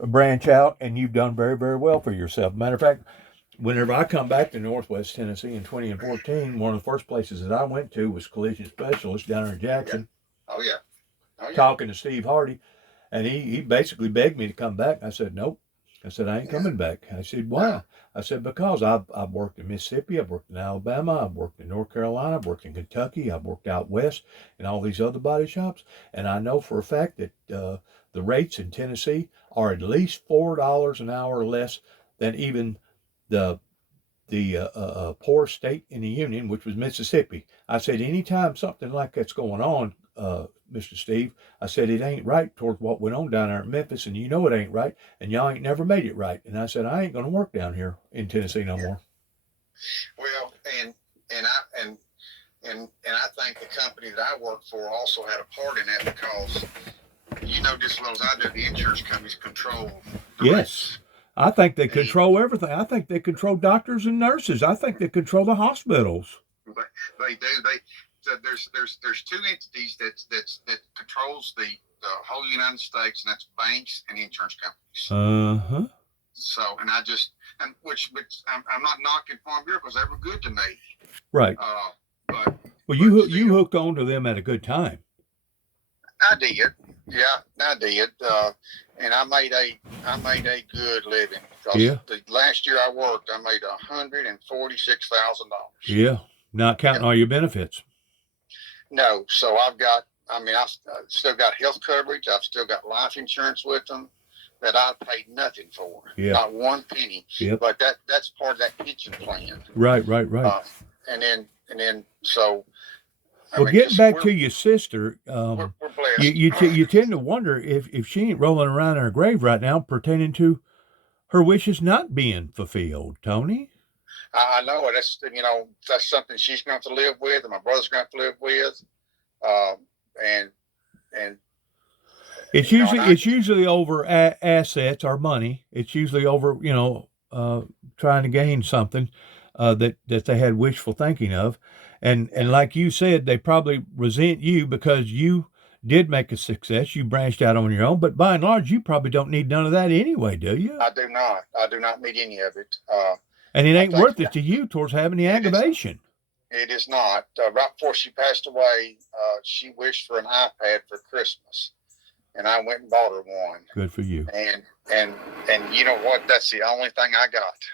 branch out, and you've done very, very well for yourself. Matter of fact, whenever I come back to Northwest Tennessee in 2014, one of the first places that I went to was Collision Specialist down in Yeah. Jackson, Oh yeah. Oh yeah. talking to Steve Hardy, and he basically begged me to come back. I said, nope. I said, I ain't Yeah. coming back. I said, No. why? I said, because I've worked in Mississippi, I've worked in Alabama, I've worked in North Carolina, I've worked in Kentucky, I've worked out west in all these other body shops. And I know for a fact that the rates in Tennessee are at least $4 an hour less than even the poorest state in the union, which was Mississippi. I said, anytime something like that's going on, Mr. Steve, I said, it ain't right towards what went on down there in Memphis, and you know it ain't right, and y'all ain't never made it right. And I said, I ain't going to work down here in Tennessee no Yeah. more. Well, and I think the company that I work for also had a part in that because just as well as I do, the insurance companies control the Yes. rates. I think they And control everything. I think they control doctors and nurses. I think they control the hospitals. they do. There's two entities that controls the whole United States, and that's banks and insurance companies. Uh-huh. So, and I just and which I'm not knocking Farm Bureau because they were good to me. Right. But Well, but you still, hooked on to them at a good time. I did. Yeah, I did. And I made a good living because Yeah. the last year I worked, I made $146,000. Yeah. Not Yeah. counting all your benefits. No, so I've still got health coverage. I've still got life insurance with them that I paid nothing for, Yeah. not one penny. Yep. But that's part of that pension plan. Right. And then so Well, getting back to your sister, we're blessed. you tend to wonder if she ain't rolling around in her grave right now, pertaining to her wishes not being fulfilled. Tony, I know it. That's something she's going to have to live with, and my brother's going to have to live with. Um, and and it's usually over assets or money. It's usually over trying to gain something that they had wishful thinking of, and like you said, they probably resent you because you did make a success. You branched out on your own, but by and large, you probably don't need none of that anyway, do you? I do not. I do not need any of it. And it I ain't think worth it to you towards having the it is. aggravation. It is not. Right before she passed away, she wished for an iPad for Christmas, and I went and bought her one. Good for you. And you know what? That's the only thing I got.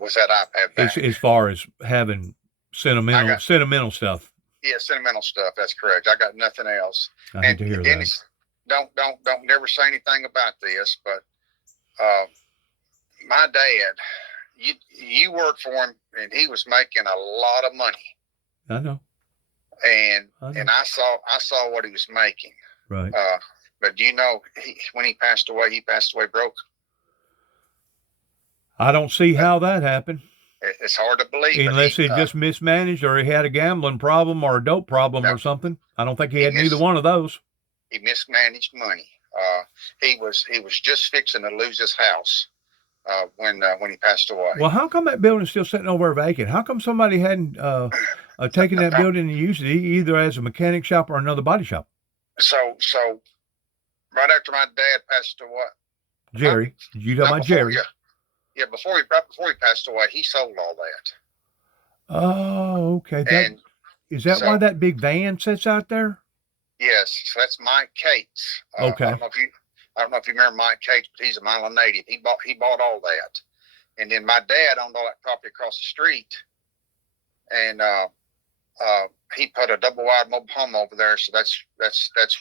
Was that iPad back. As far as having sentimental stuff. Yeah, sentimental stuff. That's correct. I got nothing else. I hate to hear Dennis, don't never say anything about this, but my dad, you worked for him, and he was making a lot of money. I know. And I saw what he was making. Right. But when he passed away broke. I don't see how that happened. It's hard to believe. Unless he just mismanaged, or he had a gambling problem or a dope problem or something. I don't think he had neither one of those. He mismanaged money. He was just fixing to lose his house when he passed away. Well, how come that building's still sitting over vacant? How come somebody hadn't taken that building and used it either as a mechanic shop or another body shop? So right after my dad passed away, Jerry, you talking about Jerry? Yeah, before he passed away, he sold all that. Oh, okay. Is that why that big van sits out there? Yes, so that's Mike Cates. Okay. I don't know if you remember Mike Cates, but he's a Milan native. He bought all that, and then my dad owned all that property across the street, and he put a double wide mobile home over there. So that's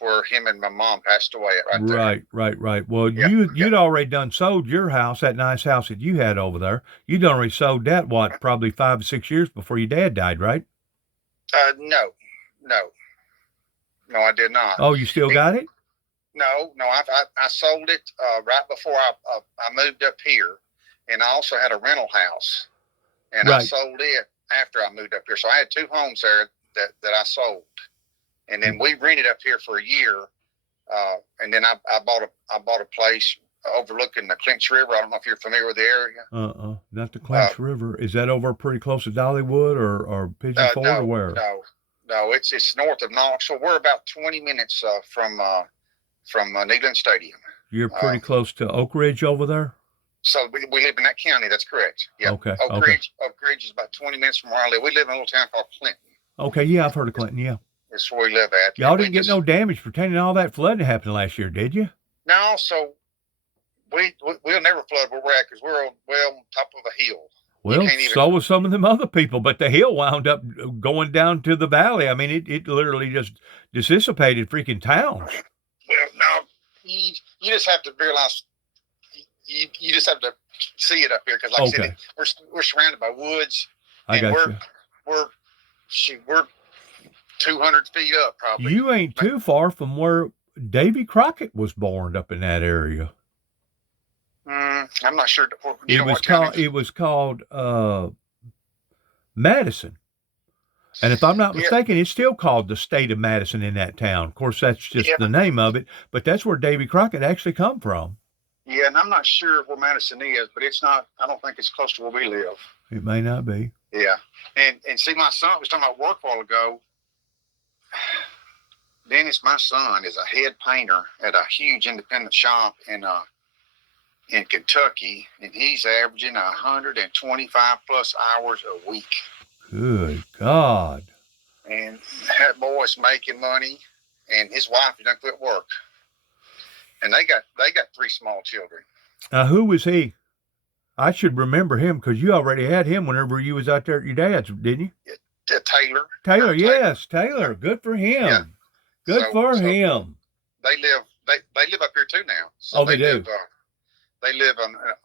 where him and my mom passed away at right there. Right. Well, you'd already done sold your house, that nice house that you had over there. You'd already sold that, probably 5 or 6 years before your dad died, right? No, I did not. Oh, you still got it? No, I sold it right before I moved up here, and I also had a rental house, and I sold it after I moved up here. So I had 2 homes there that I sold, and then we rented up here for a year, and then I bought a place overlooking the Clinch River. I don't know if you're familiar with the area. Not the Clinch River. Is that over pretty close to Dollywood or Pigeon Forge or where? No, it's north of Knoxville. We're about 20 minutes from from Neyland Stadium. You're pretty close to Oak Ridge over there? So we live in that county. That's correct. Yeah. Okay. Oak Ridge is about 20 minutes from where I live. We live in a little town called Clinton. Okay, yeah, I've heard of Clinton, yeah. That's where we live at. Y'all didn't get no damage pertaining to all that flooding happened last year, did you? No, so we'll never flood where we're at because we're on top of a hill. Well, so was some of them other people, but the hill wound up going down to the valley. I mean, it literally just dissipated freaking towns. Well, no, you just have to realize, you just have to see it up here because, like I said, we're surrounded by woods. We're 200 feet up, probably. You ain't too far from where Davy Crockett was born up in that area. I'm not sure. It was called Madison. And if I'm not mistaken, it's still called the state of Madison in that town. Of course, that's just the name of it, but that's where Davy Crockett actually come from. Yeah, and I'm not sure where Madison is, but it's not, I don't think it's close to where we live. It may not be. Yeah. And see, my son was talking about work a while ago. Dennis, my son, is a head painter at a huge independent shop in Kentucky, and he's averaging 125 plus hours a week. Good God. And that boy's making money, and his wife done quit work. And they got 3 small children. Who was he? I should remember him because you already had him whenever you was out there at your dad's, didn't you? Taylor. Yes, Taylor. Good for him. Yeah. Good for him. They live up here too now. So they do. They live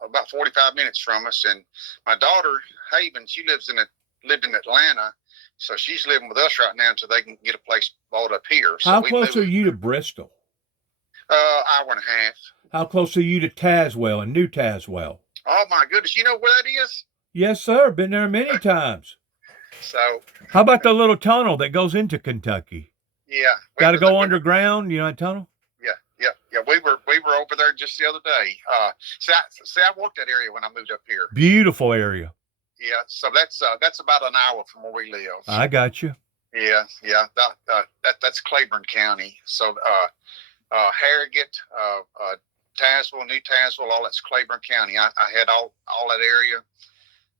about 45 minutes from us, and my daughter Haven, she lived in Atlanta, so she's living with us right now until they can get a place bought up here. So how close are you to Bristol? Hour and a half. How close are you to Tazewell and New Tazewell? Oh my goodness, you know where that is? Yes, sir. Been there many times. So how about the little tunnel that goes into Kentucky? Yeah. Got to go underground, you know that tunnel? Yeah. We were over there just the other day. See, I worked that area when I moved up here. Beautiful area. Yeah. So that's about an hour from where we live. I got you. Yeah. That's Claiborne County. So Harrogate, Tazewell, New Tazewell, all that's Claiborne County. I had all that area.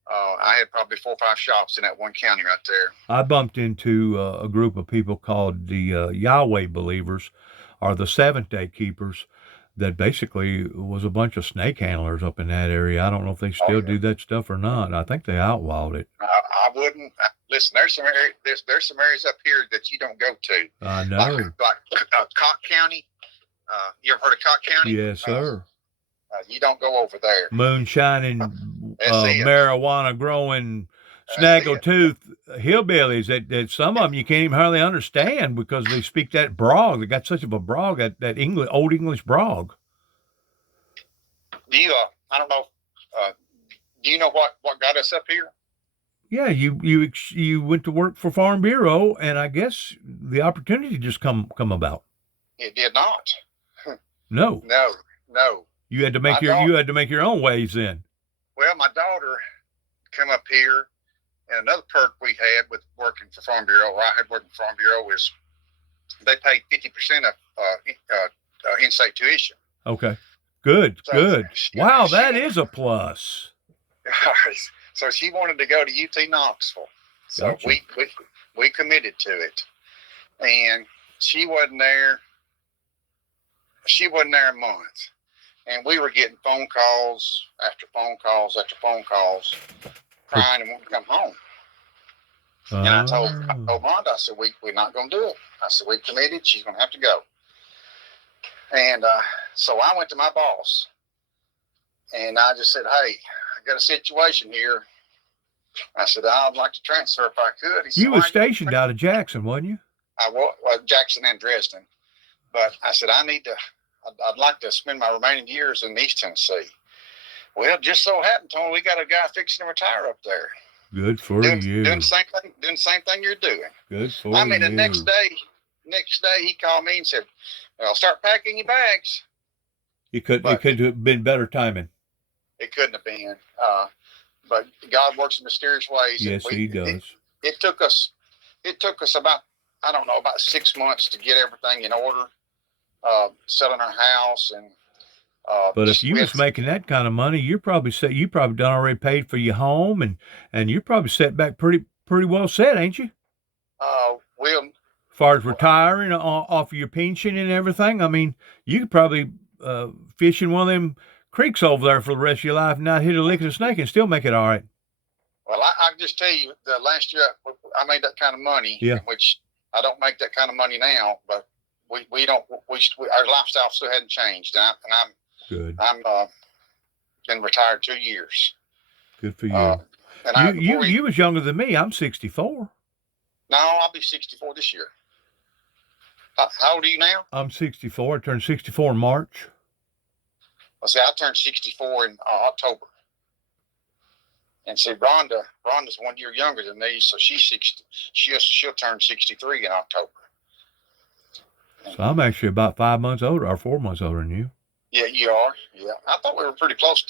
I had probably 4 or 5 shops in that one county right there. I bumped into a group of people called the Yahweh Believers, or the Seventh-day Keepers, that basically was a bunch of snake handlers up in that area. I don't know if they still do that stuff or not. I think they outlawed it. I wouldn't. Listen, there's some areas up here that you don't go to. I know. Like Cocke County. You ever heard of Cocke County? Yes, sir. You don't go over there. Moonshining, marijuana growing, snaggletooth hillbillies that some of them you can't even hardly understand because they speak that brogue. They got such of a brogue, that English, old English brogue. Do you? I don't know. Do you know what got us up here? Yeah, you went to work for Farm Bureau, and I guess the opportunity just come about. It did not. No. You had to make your own ways then. Well, my daughter come up here, and another perk we had with working for Farm Bureau, or I had working for Farm Bureau, is they paid 50% of in-state tuition. Okay, good. Wow, that is a plus. So she wanted to go to UT Knoxville, so gotcha. we committed to it, and she wasn't there. She wasn't there a month. And we were getting phone calls after phone calls after phone calls, crying and wanting to come home. And I told Rhonda, I said, we're not going to do it. I said, we committed. She's going to have to go. And so I went to my boss. And I just said, hey, I got a situation here. I said, I'd like to transfer if I could. He said, you were stationed out of Jackson, wasn't you? I was, Jackson and Dresden. But I said, I'd like to spend my remaining years in East Tennessee. Well, just so happened, Tony, we got a guy fixing to retire up there. Good for you. Doing the same thing you're doing. Good for you. I mean, the next day he called me and said, "Well, start packing your bags." It could have been better timing. It couldn't have been. But God works in mysterious ways. Yes, He does. It took us about 6 months to get everything in order. selling our house, and but if you was making that kind of money, you probably done already paid for your home, and you're probably set back pretty well set, ain't you? We'll As far as retiring off of your pension and everything, I mean, you could probably fish in one of them creeks over there for the rest of your life and not hit a lick of a snake and still make it all right. Well, I can just tell you, the last year I made that kind of money, yeah. Which I don't make that kind of money now, but we don't, our lifestyle still hadn't changed. And I'm good. I'm been retired 2 years. Good for you. And you was younger than me. I'm 64. No, I'll be 64 this year. How old are you now? I'm 64. I turned 64 in March. Well, see, I turned 64 in October. And see, Rhonda's 1 year younger than me, so she's 60. She'll turn 63 in October. So I'm actually about 5 months older, or 4 months older than you. Yeah, you are. Yeah, I thought we were pretty close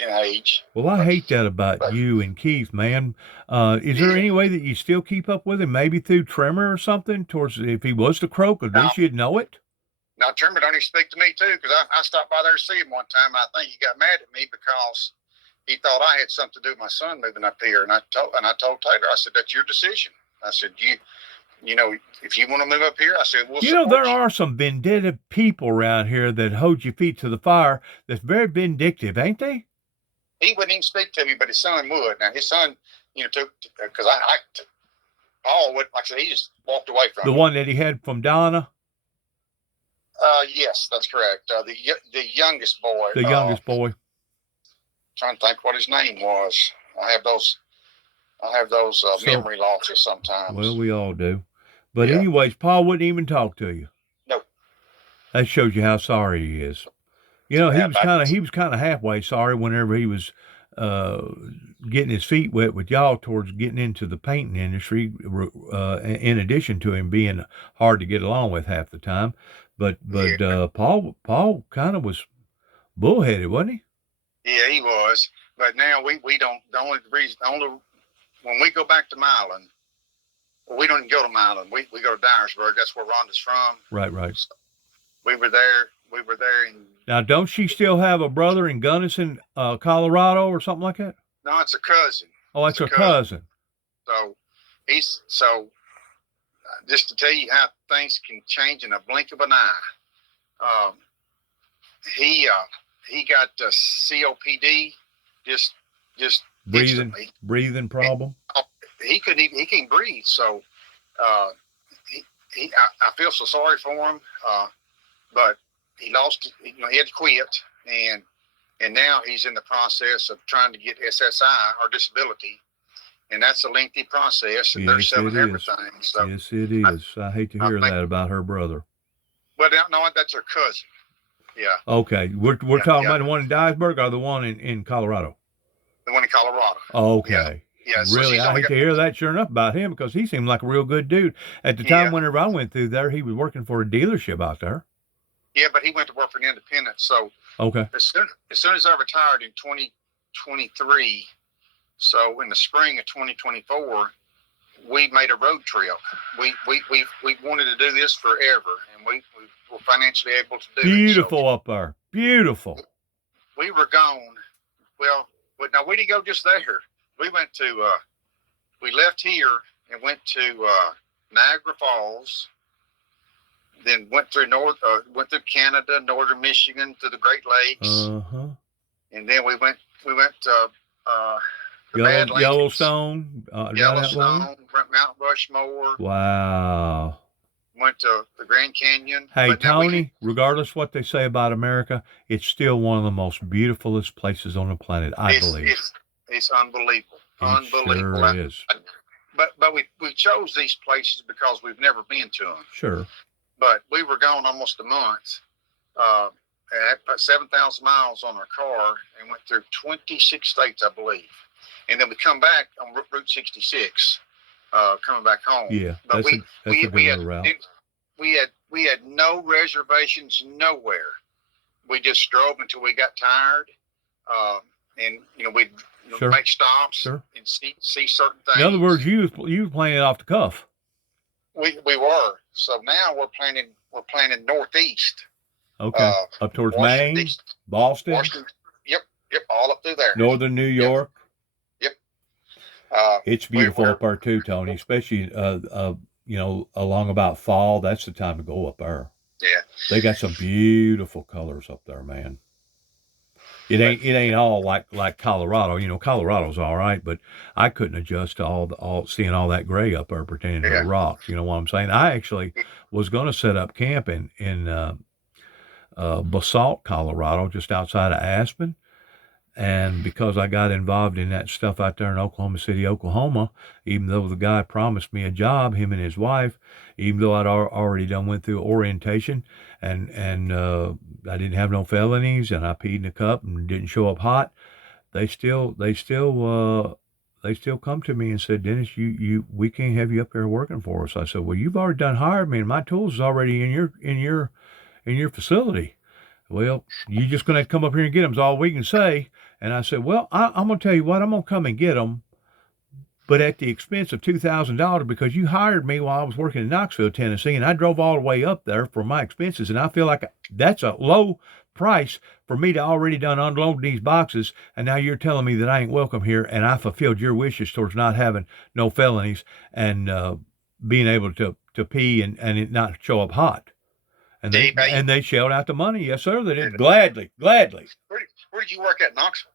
in age. Well, I hate that about you and Keith, man. Is there any way that you still keep up with him, maybe through Trimmer or something? Towards if he was to croak, at least you'd know it. Now Trimmer don't even speak to me too, because I stopped by there to see him one time, and I think he got mad at me because he thought I had something to do with my son moving up here, and I told Taylor, I said, that's your decision. I said, you know, if you want to move up here, I said, we'll support there are some vindictive people around here that hold your feet to the fire. That's very vindictive, ain't they? He wouldn't even speak to me, but his son would. Now his son, took because Paul would, like I said, he just walked away from the one that he had from Donna. Yes, that's correct. The youngest boy. The youngest boy. Trying to think what his name was. I have those memory losses sometimes. Well, we all do. But anyways, Paul wouldn't even talk to you. No. That shows you how sorry he is. He was kind of halfway sorry whenever he was getting his feet wet with y'all towards getting into the painting industry. In addition to him being hard to get along with half the time, but Paul kind of was bullheaded, wasn't he? Yeah, he was. But now we don't. The only when we go back to Milan, we don't even go to Milan. We go to Dyersburg. That's where Rhonda's from. Right. So we were there. Now, don't she still have a brother in Gunnison, Colorado, or something like that? No, it's a cousin. Oh, it's a cousin. So just to tell you how things can change in a blink of an eye. He got COPD, just breathing problem. He can't breathe. So I feel so sorry for him. But he lost. He had to quit, and now he's in the process of trying to get SSI or disability, and that's a lengthy process. And they're selling everything. So yes, it is. I hate to hear that about her brother. Well, no, that's her cousin. Yeah. Okay, we're talking about the one in Dyersburg or the one in Colorado. The one in Colorado. Okay. Yeah. Really, I hate to hear that. Sure enough about him because he seemed like a real good dude. At the time, whenever I went through there, he was working for a dealership out there. Yeah, but he went to work for an independent. So okay. As soon as I retired in 2023, so in the spring of 2024, we made a road trip. We wanted to do this forever, and we were financially able to do it. Beautiful up there. Beautiful. We were gone. Well, now we didn't go just there. We went to, we left here and went to Niagara Falls. Then went through Canada, northern Michigan to the Great Lakes, and then we went to Yellowstone, Mount Rushmore. Wow. Went to the Grand Canyon. Hey, Tony, regardless what they say about America, it's still one of the most beautifulest places on the planet, I believe. It's unbelievable. Unbelievable. Sure is. But we chose these places because we've never been to them. Sure. But we were gone almost a month, at about 7,000 miles on our car, and went through 26 states, I believe. And then we come back on Route 66, coming back home. Yeah, but that's a good route. We had no reservations nowhere. We just drove until we got tired, and we'd make stops and see certain things. In other words, you were playing it off the cuff. We were. So now we're planning we're planning northeast. Okay. Up towards Washington, Maine, D.C., Boston, Washington. Yep, all up through there. northern New York. Yep. It's beautiful up there too, Tony. Especially along about fall. That's the time to go up there. Yeah. They got some beautiful colors up there, man. It ain't all like Colorado. Colorado's all right, but I couldn't adjust to all seeing all that gray up there pertaining to the rocks. You know what I'm saying? I actually was going to set up camp in Basalt, Colorado, just outside of Aspen. And because I got involved in that stuff out there in Oklahoma City, Oklahoma, even though the guy promised me a job, him and his wife, even though I'd already went through orientation and I didn't have no felonies and I peed in a cup and didn't show up hot, they still come to me and said, Dennis, we can't have you up here working for us. I said, well, you've already hired me and my tools is already in your facility. Well, you're just going to come up here and get them is all we can say. And I said, well, I'm going to tell you what, I'm going to come and get them, but at the expense of $2,000 because you hired me while I was working in Knoxville, Tennessee, and I drove all the way up there for my expenses. And I feel like that's a low price for me to already done unload these boxes. And now you're telling me that I ain't welcome here. And I fulfilled your wishes towards not having no felonies and being able to pee and it not show up hot. And they shelled out the money. Yes, sir. They did. Gladly. Where did you work at Knoxville?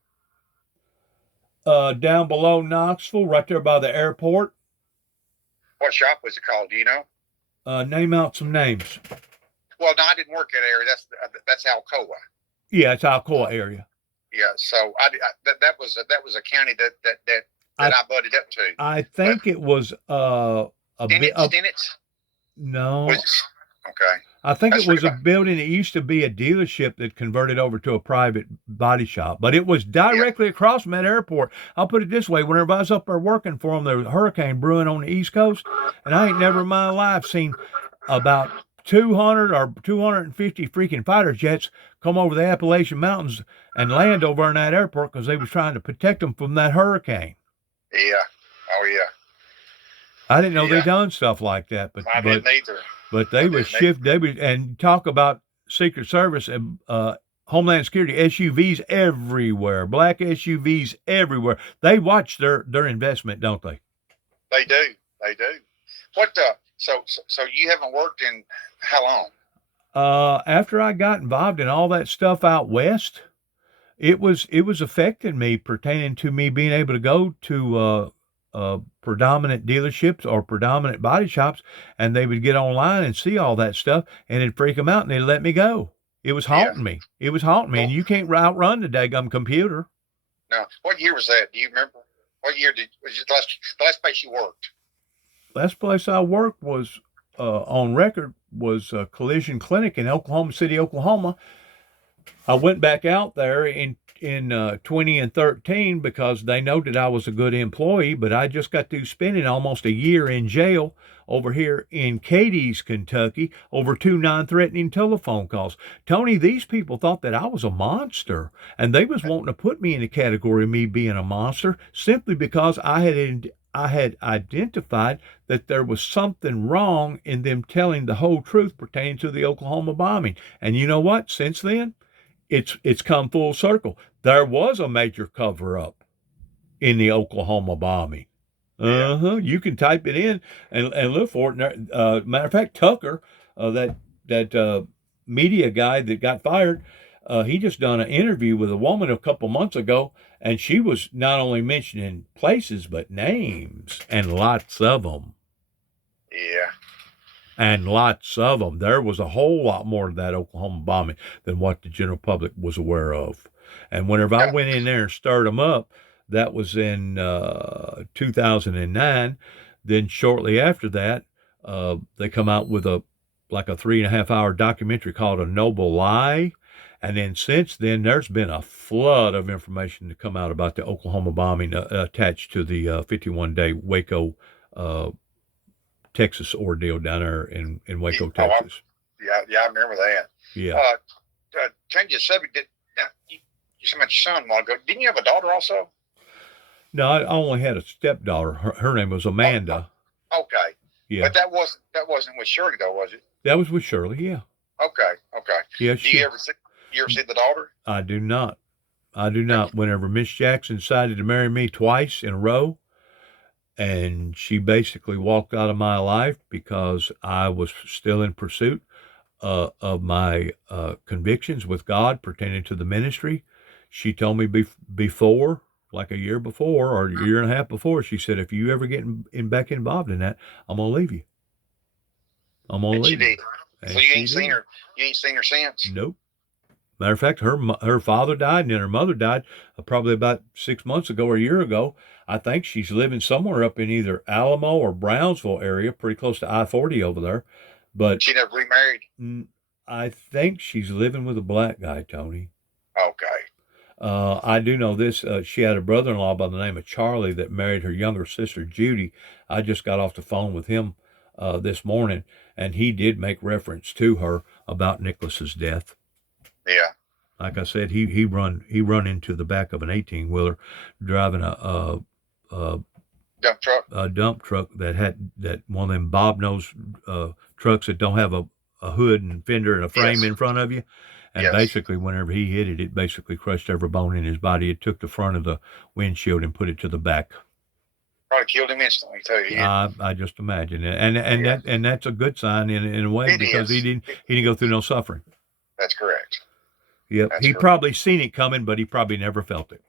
Down below Knoxville, right there by the airport. What shop was it called? Do you know? Name out some names. Well, no, I didn't work that area. That's Alcoa. Yeah, it's Alcoa area. Yeah, so that was a county that I butted up to. I think it was a bit. Stennett's? No. Okay. I think it was a building. It used to be a dealership that converted over to a private body shop, but it was directly across from that airport. I'll put it this way. Whenever I was up there working for them, there was a hurricane brewing on the East Coast, and I ain't never in my life seen about 200 or 250 freaking fighter jets come over the Appalachian Mountains and land over in that airport because they was trying to protect them from that hurricane. Yeah. Oh, yeah. I didn't know they done stuff like that, but I didn't either. But they would shift. They would and talk about Secret Service and Homeland Security SUVs everywhere, black SUVs everywhere. They watch their investment, don't they? They do. What? So you haven't worked in how long? After I got involved in all that stuff out west, it was affecting me pertaining to me being able to go to predominant dealerships or predominant body shops, and they would get online and see all that stuff, and it'd freak them out, and they'd let me go. It was haunting me. It was haunting me, and you can't outrun the daggum computer. No. What year was that? Do you remember? What year was the last place you worked? Last place I worked was on record was Collision Clinic in Oklahoma City, Oklahoma. I went back out there in 2013 because they noted I was a good employee, but I just got through spending almost a year in jail over here in Cadiz, Kentucky, over 2 non-threatening telephone calls. Tony, these people thought that I was a monster, and they was wanting to put me in the category of me being a monster simply because I had identified that there was something wrong in them telling the whole truth pertaining to the Oklahoma bombing. And you know what? Since then, it's come full circle. There was a major cover-up in the Oklahoma bombing. You can type it in and look for it. Matter of fact, Tucker, that media guy that got fired, he just done an interview with a woman a couple months ago, and she was not only mentioning places but names, and lots of them. Yeah. And lots of them. There was a whole lot more to that Oklahoma bombing than what the general public was aware of. And whenever I went in there and stirred them up, that was in 2009. Then shortly after that, they come out with a 3.5-hour documentary called A Noble Lie. And then since then, there's been a flood of information to come out about the Oklahoma bombing attached to the 51-day Waco, Texas ordeal down there in Waco, Texas. I remember that. Yeah. Change the subject. You said about your son a while ago. Didn't you have a daughter also? No, I only had a stepdaughter. Her name was Amanda. Okay. Yeah. But that wasn't with Shirley though, was it? That was with Shirley. Yeah. Okay. Yeah. Do you ever see the daughter? I do not. I do not. Whenever Miss Jackson decided to marry me twice in a row, and she basically walked out of my life because I was still in pursuit of my convictions with God pertaining to the ministry. She told me before, like a year before or a year and a half before, she said, if you ever get back involved in that, I'm going to leave you. I'm going to leave you. So you ain't seen her. You ain't seen her since. Nope. Matter of fact, her father died and then her mother died probably about 6 months ago or a year ago. I think she's living somewhere up in either Alamo or Brownsville area, pretty close to I-40 over there. But she never remarried. I think she's living with a black guy, Tony. Okay. I do know this. She had a brother-in-law by the name of Charlie that married her younger sister, Judy. I just got off the phone with him this morning, and he did make reference to her about Nicholas's death. Yeah. Like I said, he run into the back of an 18-wheeler driving a dump truck. A dump truck that one of them bob nose trucks that don't have a hood and fender and a frame in front of you. And basically, whenever he hit it, it basically crushed every bone in his body. It took the front of the windshield and put it to the back. Probably killed him instantly too. I just imagine it, and that's a good sign in a way because he didn't go through no suffering. That's correct. Yep, he probably seen it coming, but he probably never felt it.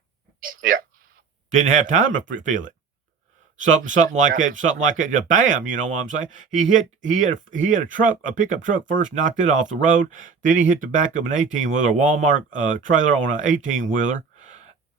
Yeah, didn't have time to feel it. Something like that, just bam, you know what I'm saying? He had a pickup truck first, knocked it off the road. Then he hit the back of an 18-wheeler, Walmart trailer on an 18-wheeler.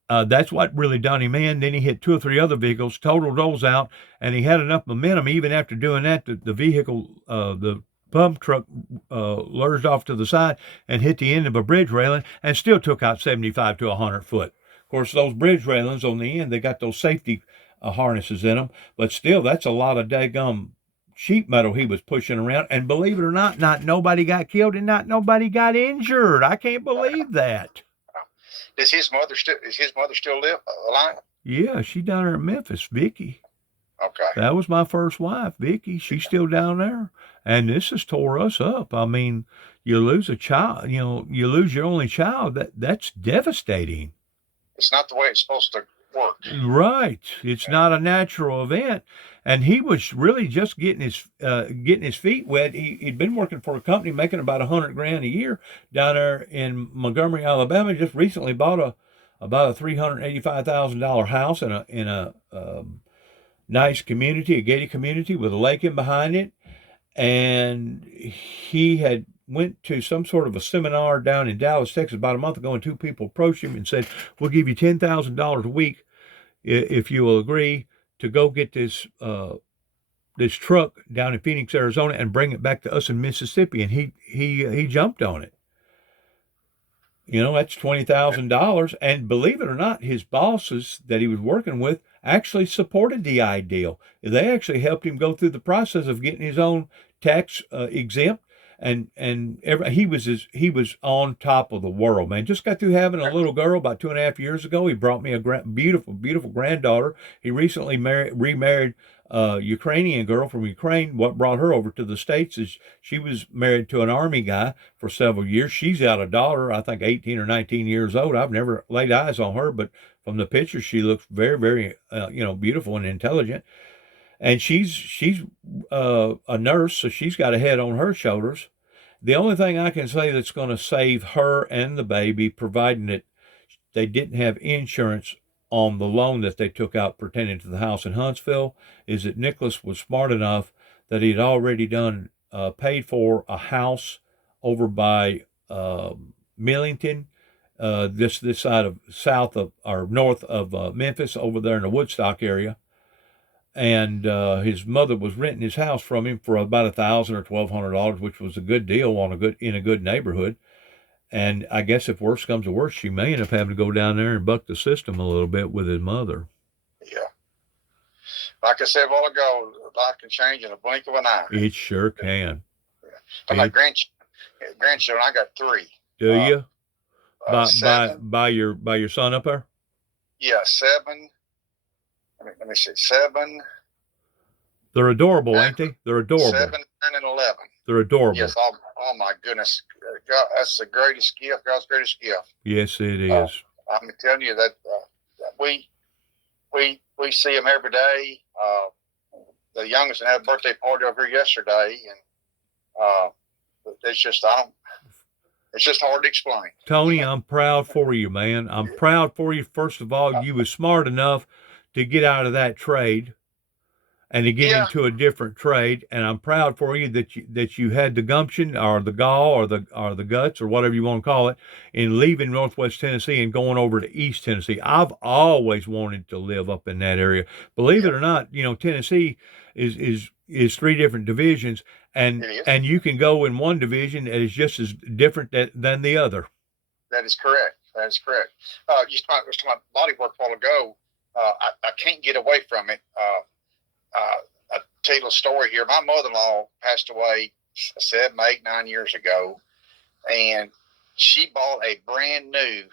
That's what really done him in. Then he hit 2 or 3 other vehicles, totaled those out, and he had enough momentum. Even after doing that, the vehicle, the pump truck lurched off to the side and hit the end of a bridge railing and still took out 75 to 100 foot. Of course, those bridge railings on the end, they got those safety harnesses in them, but still, that's a lot of daggum sheet metal he was pushing around. And believe it or not nobody got killed and not nobody got injured. I can't believe that. Is his mother still live alive? Yeah, she down there in Memphis, Vicky. Okay. That was my first wife, Vicky. She's still down there. And this has tore us up. I mean, you lose a child, you lose your only child. That's devastating. It's not the way it's supposed to work. Right. It's not a natural event. And he was really just getting his feet wet. He'd been working for a company making about $100,000 a year down there in Montgomery, Alabama. Just recently bought about a $385,000 house in a nice community, a gated community with a lake in behind it. And he had went to some sort of a seminar down in Dallas, Texas about a month ago, and 2 people approached him and said, we'll give you $10,000 a week if you will agree to go get this truck down in Phoenix, Arizona, and bring it back to us in Mississippi. And he jumped on it. That's $20,000. And believe it or not, his bosses that he was working with actually supported the ideal. They actually helped him go through the process of getting his own tax exempt. And he was on top of the world, man. Just got through having a little girl about 2.5 years ago. He brought me a beautiful granddaughter. He recently remarried a Ukrainian girl from Ukraine. What brought her over to the States is she was married to an Army guy for several years. She's got a daughter, I think 18 or 19 years old. I've never laid eyes on her, but from the picture, she looks very, very, beautiful and intelligent. And she's a nurse, so she's got a head on her shoulders. The only thing I can say that's going to save her and the baby, providing that they didn't have insurance on the loan that they took out pertaining to the house in Huntsville, is that Nicholas was smart enough that he'd already paid for a house over by Millington, this side of south of or north of Memphis, over there in the Woodstock area. And his mother was renting his house from him for about $1,000 or $1,200, which was a good deal in a good neighborhood. And I guess if worse comes to worse, she may end up having to go down there and buck the system a little bit with his mother. Yeah. Like I said a while ago, life can change in a blink of an eye. It sure can. Yeah. My grandchildren, I got 3. Do you? By 7. your son up there? Yeah, 7. Let me see, 7, They're adorable, ain't they? They're adorable. 7, 9, and 11. They're adorable. Yes. Oh my goodness. God, that's the greatest gift. God's greatest gift. Yes, it is. I'm telling you that we see them every day. The youngest had a birthday party over here yesterday, and it's just it's just hard to explain. Tony, I'm proud for you, man. I'm proud for you. First of all, you was smart enough to get out of that trade and to get into a different trade. And I'm proud for you that you had the gumption or the gall or the guts or whatever you want to call it in leaving Northwest Tennessee and going over to East Tennessee. I've always wanted to live up in that area. Believe it or not, Tennessee is 3 different divisions, and you can go in one division that is just as different than the other. That is correct. You was talking about body work a while ago. I can't get away from it. I'll tell you a story here. My mother-in-law passed away 7, 8, 9 years ago, and she bought a brand new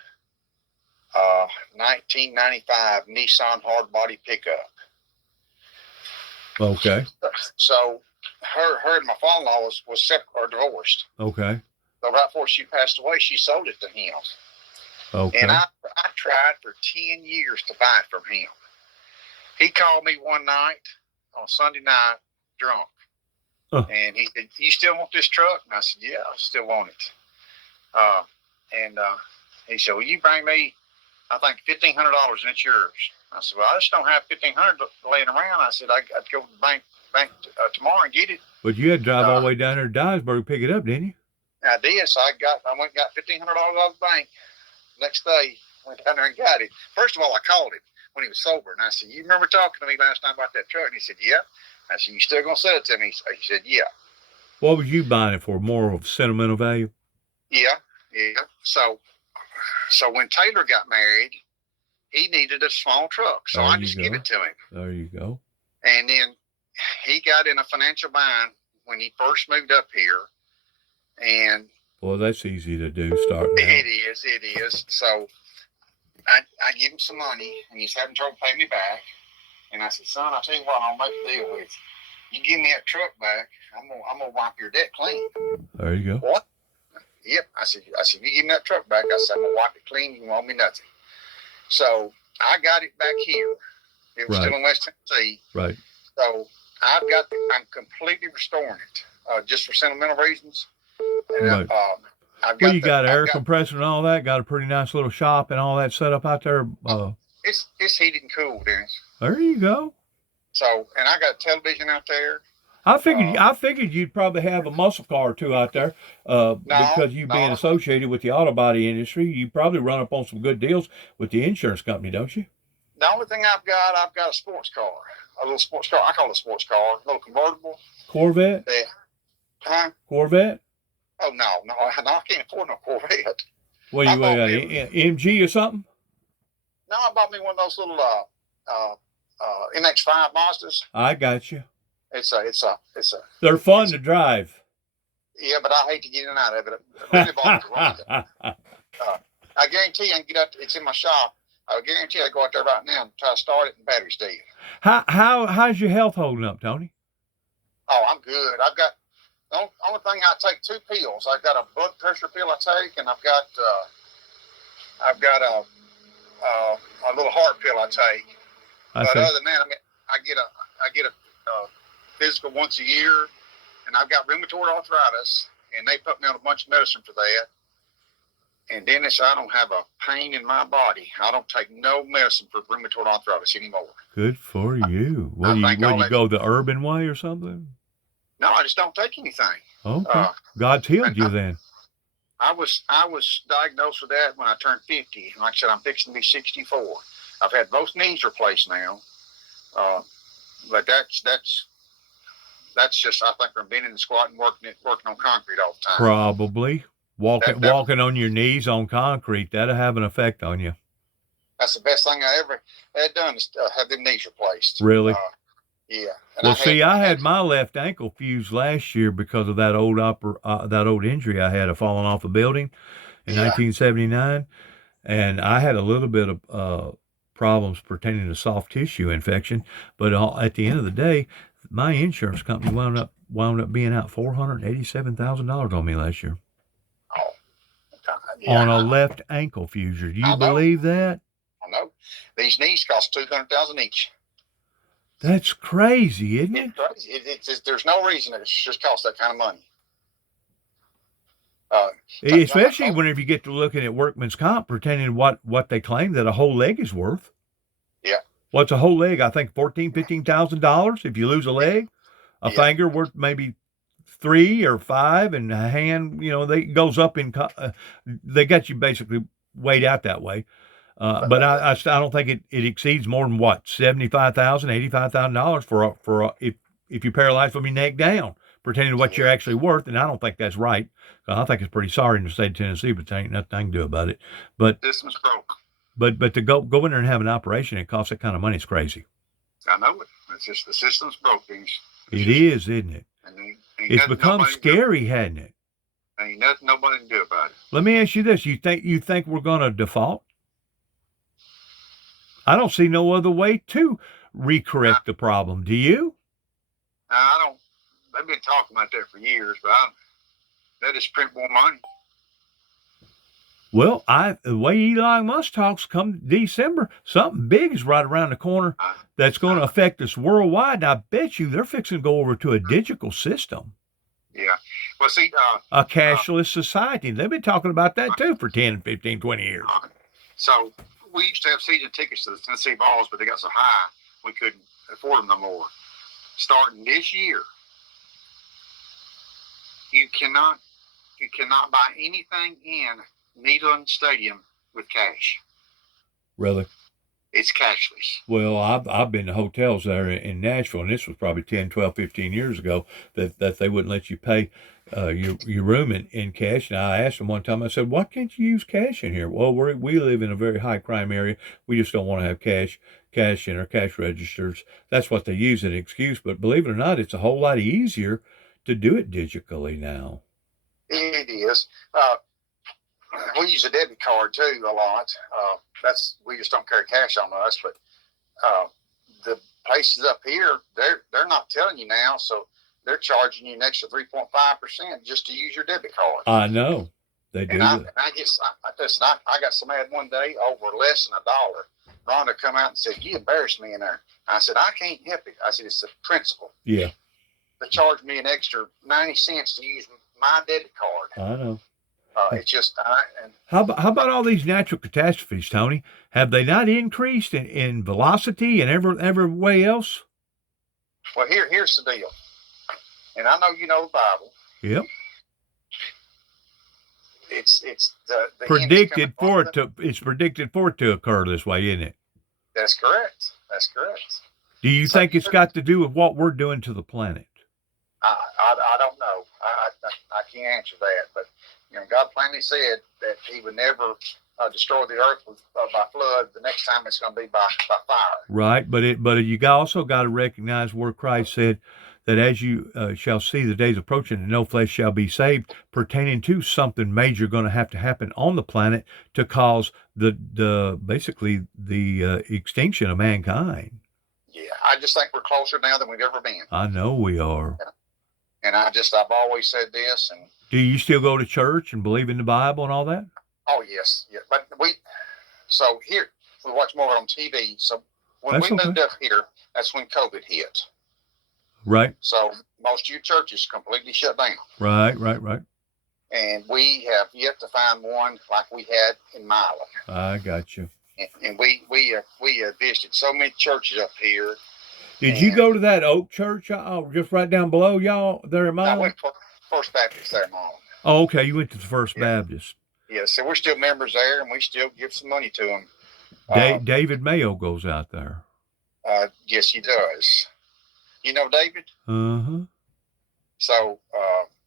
1995 Nissan hard body pickup. Okay. So her and my father-in-law was separate or divorced. Okay. So right before she passed away, she sold it to him. Okay. And I tried for 10 years to buy it from him. He called me one night on Sunday night drunk. And he said, "You still want this truck?" And I said, "Yeah, I still want it." And he said, "Well, you bring me, I think, $1,500 and it's yours." I said, "Well, I just don't have $1,500 laying around." I said, I'd go to the bank tomorrow and get it. But you had to drive all the way down there to Dyersburg to pick it up, didn't you? I did. So I went and got $1,500 out of the bank. Next day, went down there and got it. First of all, I called him when he was sober, and I said, "You remember talking to me last night about that truck?" And he said, "Yeah." I said, "You still gonna sell it to me?" He said, "Yeah." What was you buying it for? More of sentimental value? Yeah. So when Taylor got married, he needed a small truck, so I just gave it to him. There you go. And then he got in a financial bind when he first moved up here, and well, that's easy to do. Starting out. It is. So I give him some money, and he's having trouble paying me back. And I said, "Son, I'll tell you what, I'll make a deal with you. You give me that truck back, I'm gonna wipe your debt clean." There you go. What? Yep. I said, "You give me that truck back." I said, "I'm gonna wipe it clean. You won't owe me nothing." So I got it back here. It was still in West Tennessee. Right. So I'm completely restoring it, just for sentimental reasons. And, right. You got air compressor and all that. Got a pretty nice little shop and all that set up out there. It's heated and cooled, Dennis. There you go. So, and I got a television out there. I figured you'd probably have a muscle car or two out there, because you being associated with the auto body industry, you probably run up on some good deals with the insurance company, don't you? The only thing I've got a sports car, a little sports car. I call it a sports car, a little convertible. Corvette. Yeah. Huh? Corvette. Oh no, I can't afford no Corvette. What you got? MG or something? No, I bought me one of those little MX-5 Mazdas. I got you. It's a. They're fun to drive. Yeah, but I hate to get in and out of it. I really bought it. I guarantee you I can get out. It's in my shop. I guarantee I go out there right now and try to start it and battery's dead. How's your health holding up, Tony? Oh, I'm good. I've got the only thing I take 2 pills. I've got a blood pressure pill I take, and I've got a little heart pill I take. But other than that, I get a physical once a year, and I've got rheumatoid arthritis, and they put me on a bunch of medicine for that. And Dennis, I don't have a pain in my body. I don't take no medicine for rheumatoid arthritis anymore. Good for you. What do you go the urban way or something? No, I just don't take anything. Okay. God's healed you then. I was diagnosed with that when I turned 50. Like I said, I'm fixing to be 64. I've had both knees replaced now. But that's just, I think, from being in the squat and working on concrete all the time. Probably. Walking on your knees on concrete, that'll have an effect on you. That's the best thing I ever had done, is have them knees replaced. Really? Yeah. And I had my left ankle fused last year because of that old injury I had of falling off a building in 1979, and I had a little bit of problems pertaining to soft tissue infection. But at the end of the day, My insurance company wound up being out $487,000 on me last year. Oh, yeah. On a left ankle fusion. Do you believe that? I know. These knees cost $200,000 each. That's crazy, isn't it? It's crazy. There's no reason it should cost that kind of money. Especially whenever you get to looking at workman's comp, pretending what they claim that a whole leg is worth. Yeah. What's a whole leg? I think $15,000 if you lose a leg. A finger worth maybe 3 or 5, and a hand, they goes up in. They got you basically weighed out that way. But I don't think it exceeds more than what, $75,000, $85,000 for if you're paralyzed from your neck down, pretending what you're actually worth, and I don't think that's right. I think it's pretty sorry in the state of Tennessee, but there ain't nothing I can do about it. But system's broke. But to go in there and have an operation and cost that kind of money is crazy. I know it. It's just the system's broke. It is, isn't it? It's become scary, hasn't it? Ain't nothing nobody can do about it. Let me ask you this: you think we're going to default? I don't see no other way to recorrect the problem. Do you? I don't. They've been talking about that for years, but they just print more money. Well, the way Elon Musk talks, come December, something big is right around the corner that's going to affect us worldwide. And I bet you they're fixing to go over to a digital system. Yeah. Well, see, a cashless society. They've been talking about that too for 10, 15, 20 years. So we used to have season tickets to the Tennessee Vols, but they got so high we couldn't afford them no more. Starting this year, you cannot buy anything in Neyland Stadium with cash. Really? It's cashless. Well, I've been to hotels there in Nashville, and this was probably 10, 12, 15 years ago, that they wouldn't let you pay your room in cash. And I asked them one time, I said, why can't you use cash in here? Well, we live in a very high crime area. We just don't want to have cash in our cash registers. That's what they use as an excuse. But believe it or not, it's a whole lot easier to do it digitally now. It is. We use a debit card too a lot. We just don't carry cash on us. But the places up here, they're not telling you now, so they're charging you an extra 3.5% just to use your debit card. I know they do. I got so mad one day over less than $1. Rhonda come out and said, "You embarrassed me in there." I said, "I can't help it." I said, "It's a principle." Yeah. They charged me an extra 90 cents to use my debit card. I know. It's just how about all these natural catastrophes, Tony? Have they not increased in velocity and every way else? Well, here's the deal, and I know you know the Bible. Yep. It's the predicted for it to. It's predicted for it to occur this way, isn't it? That's correct. Do you think it's got to do with what we're doing to the planet? I don't know. I can't answer that, but God plainly said that He would never destroy the earth by flood. The next time it's going to be by fire. Right, but you also got to recognize where Christ said that as you shall see the days approaching, and no flesh shall be saved, pertaining to something major going to happen on the planet to cause basically the extinction of mankind. Yeah, I just think we're closer now than we've ever been. I know we are. And I've always said this. And do you still go to church and believe in the Bible and all that? Oh yes, yeah. But so here we watch more on TV. So when we moved up here, that's when COVID hit. Right. So most of your churches completely shut down. Right. And we have yet to find one like we had in Milan. I got you. And we have visited so many churches up here. Did you go to that Oak Church? Just right down below y'all there in Milan? I went to First Baptist there in Milan. Oh, okay. You went to the First Baptist. Yeah, so we're still members there, and we still give some money to them. David Mayo goes out there. Yes, he does. You know David? Uh-huh. So.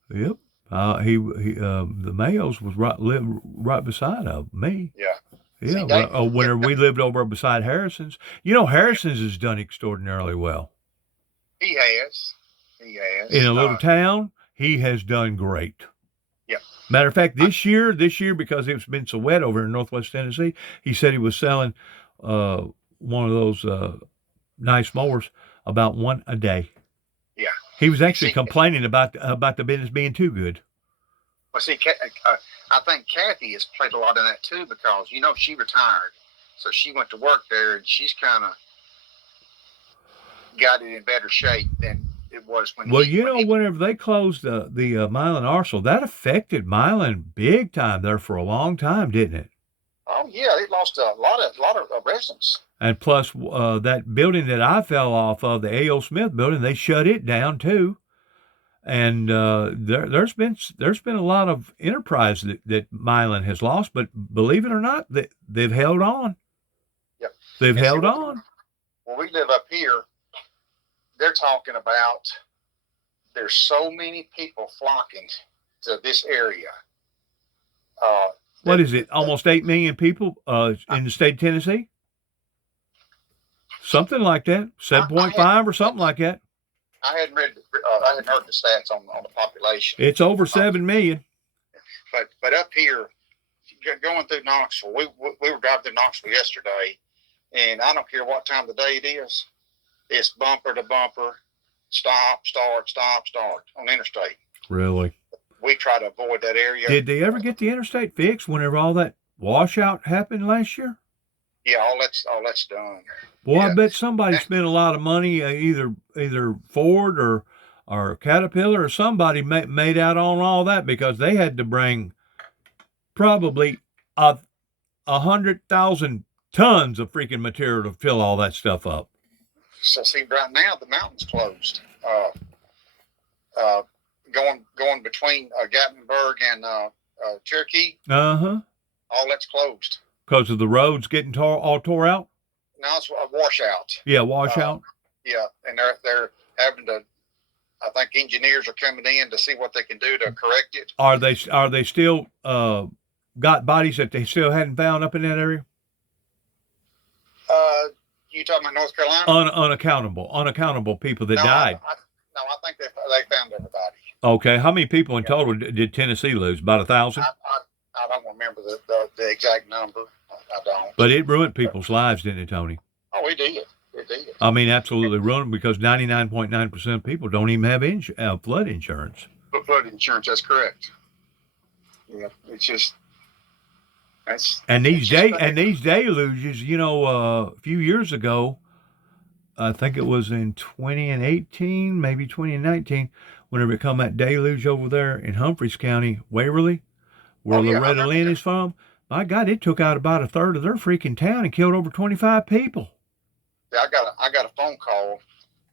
Yep. The Mayos was lived right beside of me. Yeah. Yeah. Whenever we lived over beside Harrison's, Harrison's has done extraordinarily well. He has. In a little town, he has done great. Yeah. Matter of fact, this year, because it's been so wet over in Northwest Tennessee, he said he was selling one of those nice mowers, about one a day. He was actually See, complaining about the business being too good. well, see, I think Kathy has played a lot in that too because she retired, so she went to work there, and she's kind of got it in better shape than it was when Well, he. whenever they closed the Milan Arsenal, that affected Milan big time there for a long time, didn't it? Oh yeah, it lost a lot of residents. And plus, that building that I fell off of, the A.O. Smith building, they shut it down too. And there's been a lot of enterprise that Milan has lost, but believe it or not, they've held on. Yep. They've And held see, on. When we live up here, they're talking about there's so many people flocking to this area. What is it? Almost 8 million people in the state of Tennessee? Something like that. 7.5 or something like that. I hadn't heard the stats on the population. It's over 7 million. But up here, going through Knoxville, we were driving through Knoxville yesterday, and I don't care what time of the day it is, it's bumper to bumper, stop, start on the interstate. Really? We try to avoid that area. Did they ever get the interstate fixed whenever all that washout happened last year? Yeah, all that's done. Boy, Yeah. I bet somebody spent a lot of money, either Ford or Caterpillar or somebody made out on all that, because they had to bring probably 100,000 tons of freaking material to fill all that stuff up. So see, right now the mountain's closed. Going between Gatlinburg and Cherokee, Uh-huh. all that's closed. Because of the roads getting all tore out? Now it's a washout. Yeah, washout. Yeah, and they're having to. I think engineers are coming in to see what they can do to correct it. Are they still got bodies that they still hadn't found up in that area? You talking about North Carolina? Unaccountable people that died. I think they found everybody. Okay, how many people in total did Tennessee lose? About 1,000? I don't remember the exact number. I don't. But it ruined people's lives, didn't it, Tony? Oh, it did. It did. I mean, absolutely ruined, because 99.9% of people don't even have flood insurance. Flood insurance, that's correct. Yeah, it's just these deluges, a few years ago, I think it was in 2018, maybe 2019, whenever it come that deluge over there in Humphreys County, Waverly, where Loretta Lynn is from. My God, it took out about a third of their freaking town and killed over 25 people. Yeah, I got a phone call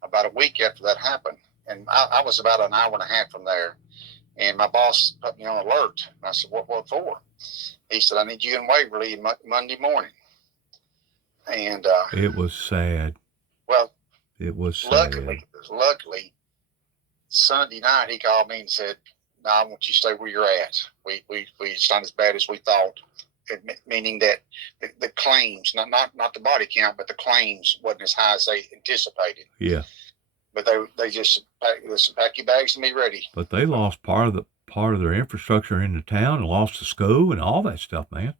about a week after that happened, and I was about an hour and a half from there, and my boss put me on alert. And I said, "What for?" He said, "I need you in Waverly Monday morning." And it was sad. Well, it was sad. Luckily, Sunday night he called me and said, "No, I want you to stay where you're at. It's not as bad as we thought." Meaning that the claims, not the body count, but the claims wasn't as high as they anticipated. Yeah. But they just pack your bags and be ready. But they lost part of their infrastructure in the town, and lost the school and all that stuff, man.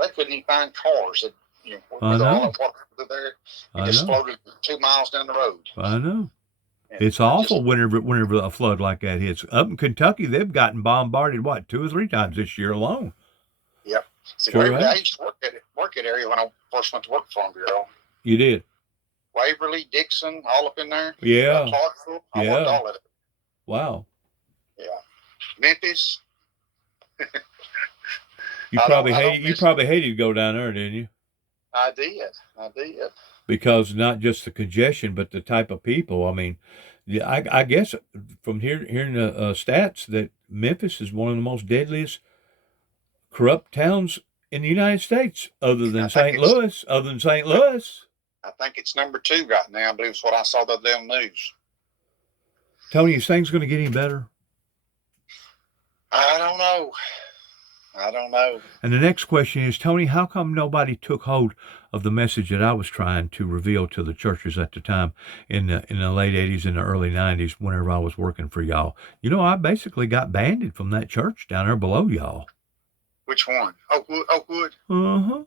They couldn't even find cars. I know. There, it just floated 2 miles down the road. I know. And it's awful whenever a flood like that hits. Up in Kentucky, they've gotten bombarded 2 or 3 times this year alone. Yep. See, sure I used to work at area when I first went to work for Farm Bureau. You did? Waverly, Dixon, all up in there. Yeah. Clarksville, I yeah. worked all of it. Wow. Yeah. Memphis. You probably hated to go down there, didn't you? I did. Because not just the congestion, but the type of people. I mean, yeah, I guess from hearing the stats that Memphis is one of the most deadliest corrupt towns in the United States, other than St. Louis. I think it's number 2 right now. I believe it's what I saw the other day on the news. Tony, is things going to get any better? I don't know. And the next question is, Tony, how come nobody took hold of the message that I was trying to reveal to the churches at the time in the late 80s and the early 90s whenever I was working for y'all? I basically got banded from that church down there below y'all. Which one? Oakwood? Uh-huh.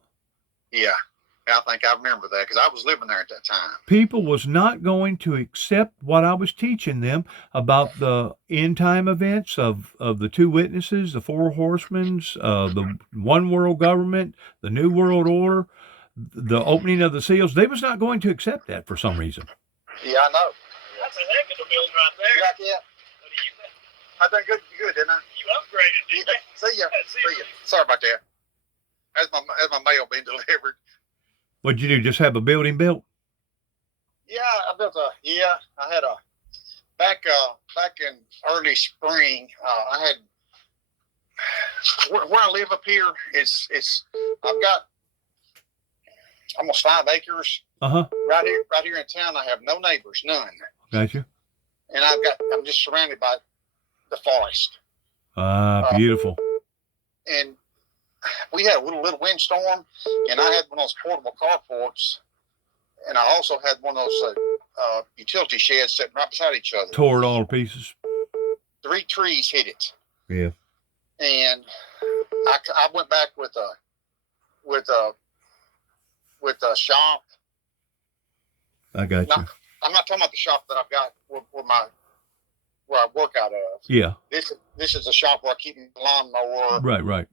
Yeah. I think I remember that because I was living there at that time. People was not going to accept what I was teaching them about the end time events of the two witnesses, the four horsemen, the one world government, the new world order, the opening of the seals. They was not going to accept that for some reason. Yeah, I know. That's a heck of a build right there. Yeah. I done good, didn't I? You upgraded, didn't you? See ya. See ya. Sorry about that. As my mail being delivered. What'd you do? Just have a building built? Yeah, I had a back in early spring. I had where I live up here. It's I've got almost 5 acres. Right here in town. I have no neighbors, none. Gotcha. And I'm just surrounded by the forest. Beautiful. And we had a little windstorm, and I had one of those portable carports, and I also had one of those utility sheds sitting right beside each other. Tore it all to pieces. 3 trees hit it. Yeah. And I went back with a shop. I got you. I'm not talking about the shop that I've got where I work out of. Yeah. This is a shop where I keep my lawnmower. Right.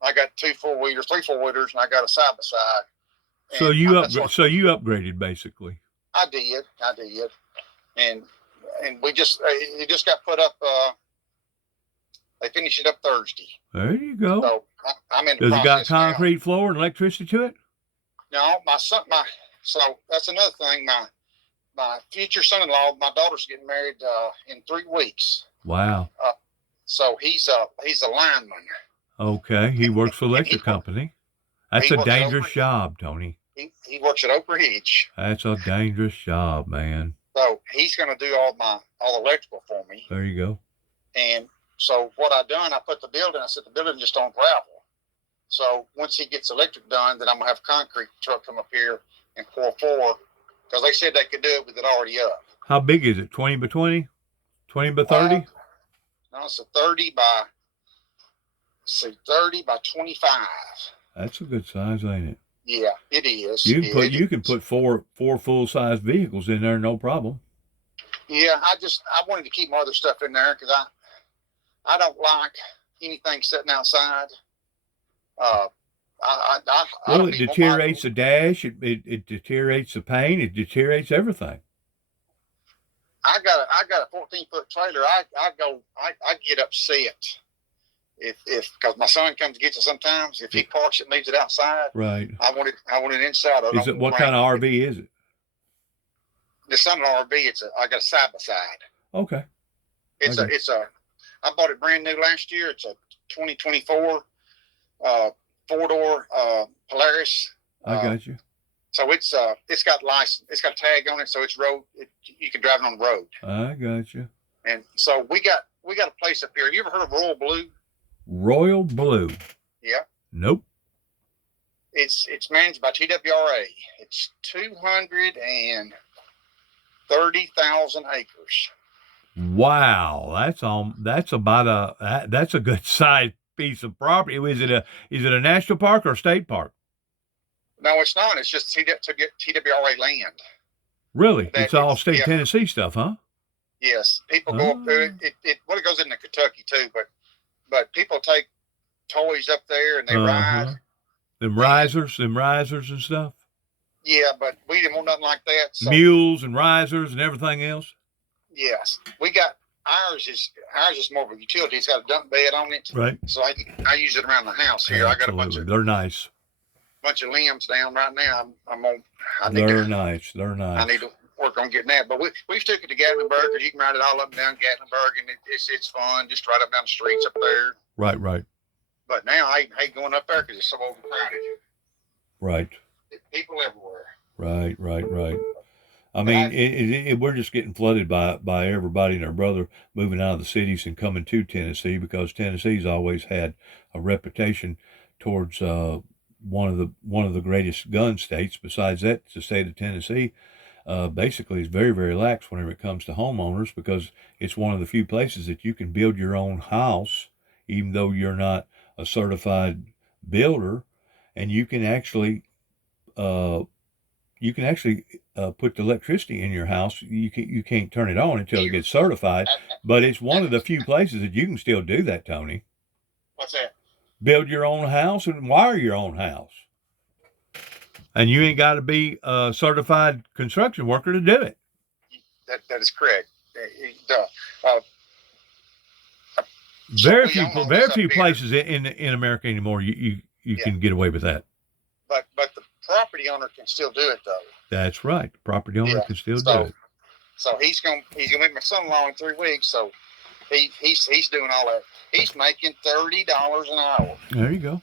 I got 2 4-wheelers, 3 4-wheelers, and I got a side by side. So you upgraded basically. I did, and we just it just got put up. They finished it up Thursday. There you go. So I'm in. Does it got concrete now. Floor and electricity to it? No, so that's another thing. My future son-in-law, my daughter's getting married in 3 weeks. Wow. So he's a lineman. Okay, he works for the electric company. That's a dangerous job, Tony. He works at Oak Ridge. That's a dangerous job, man. So he's going to do all the electrical for me. There you go. And so what I done, I put the building. I set the building just on gravel. So once he gets electric done, then I'm gonna have a concrete truck come up here and pour 4, because they said they could do it with it already up. How big is it? 20 by 20? 20 by 30? No, it's a 30 by 25. That's a good size, ain't it? Yeah, it is. You can put four full-size vehicles in there, no problem. Yeah, I wanted to keep my other stuff in there because I don't like anything sitting outside. It deteriorates the dash. It deteriorates the paint. It deteriorates everything. I got a 14-foot trailer. I get upset if because my son comes to get it sometimes. If he parks it and leaves it outside, right? I want it inside. What kind of RV is it? It's not an RV. I got a side by side. Okay. I bought it brand new last year. It's a 2024 4-door Polaris. I got you. So it's got license. It's got a tag on it, so it's road. You can drive it on the road. I got you. And so we got a place up here. Have you ever heard of Royal Blue? Royal Blue. Yeah. Nope. It's managed by TWRA. It's 230,000 acres. Wow, that's about that's a good sized piece of property. Is it a national park or a state park? No, it's not. It's just to get TWRA land. Really? It's all state Tennessee stuff, huh? Yes. People go up there. It goes into Kentucky too, but people take toys up there and they ride. Them risers and stuff. Yeah, but we didn't want nothing like that. So. Mules and risers and everything else. Yes, we got ours is more of a utility. It's got a dump bed on it, right? So I use it around the house here. Absolutely. I got a bunch of they're nice. Bunch of limbs down right now. They're nice. They're nice. I need to work on getting that. But we've took it to Gatlinburg because you can ride it all up and down Gatlinburg, and it's fun just right up down the streets up there. Right. But now I hate going up there because it's so overcrowded. Right. People everywhere. Right. I mean, we're just getting flooded by everybody and their brother moving out of the cities and coming to Tennessee because Tennessee's always had a reputation towards one of the greatest gun states. Besides that, the state of Tennessee basically is very, very lax whenever it comes to homeowners because it's one of the few places that you can build your own house, even though you're not a certified builder, and you can actually you can actually put the electricity in your house. You can't turn it on until it gets certified, but it's one of the few places that you can still do that, Tony. What's that? Build your own house and wire your own house. And you ain't got to be a certified construction worker to do it. That is correct. Very few places in America anymore you can get away with that. But the property owner can still do it though. That's right. The property owner can still do it. So he's gonna meet my son-in-law in 3 weeks. So he's doing all that. He's making $30 an hour. There you go.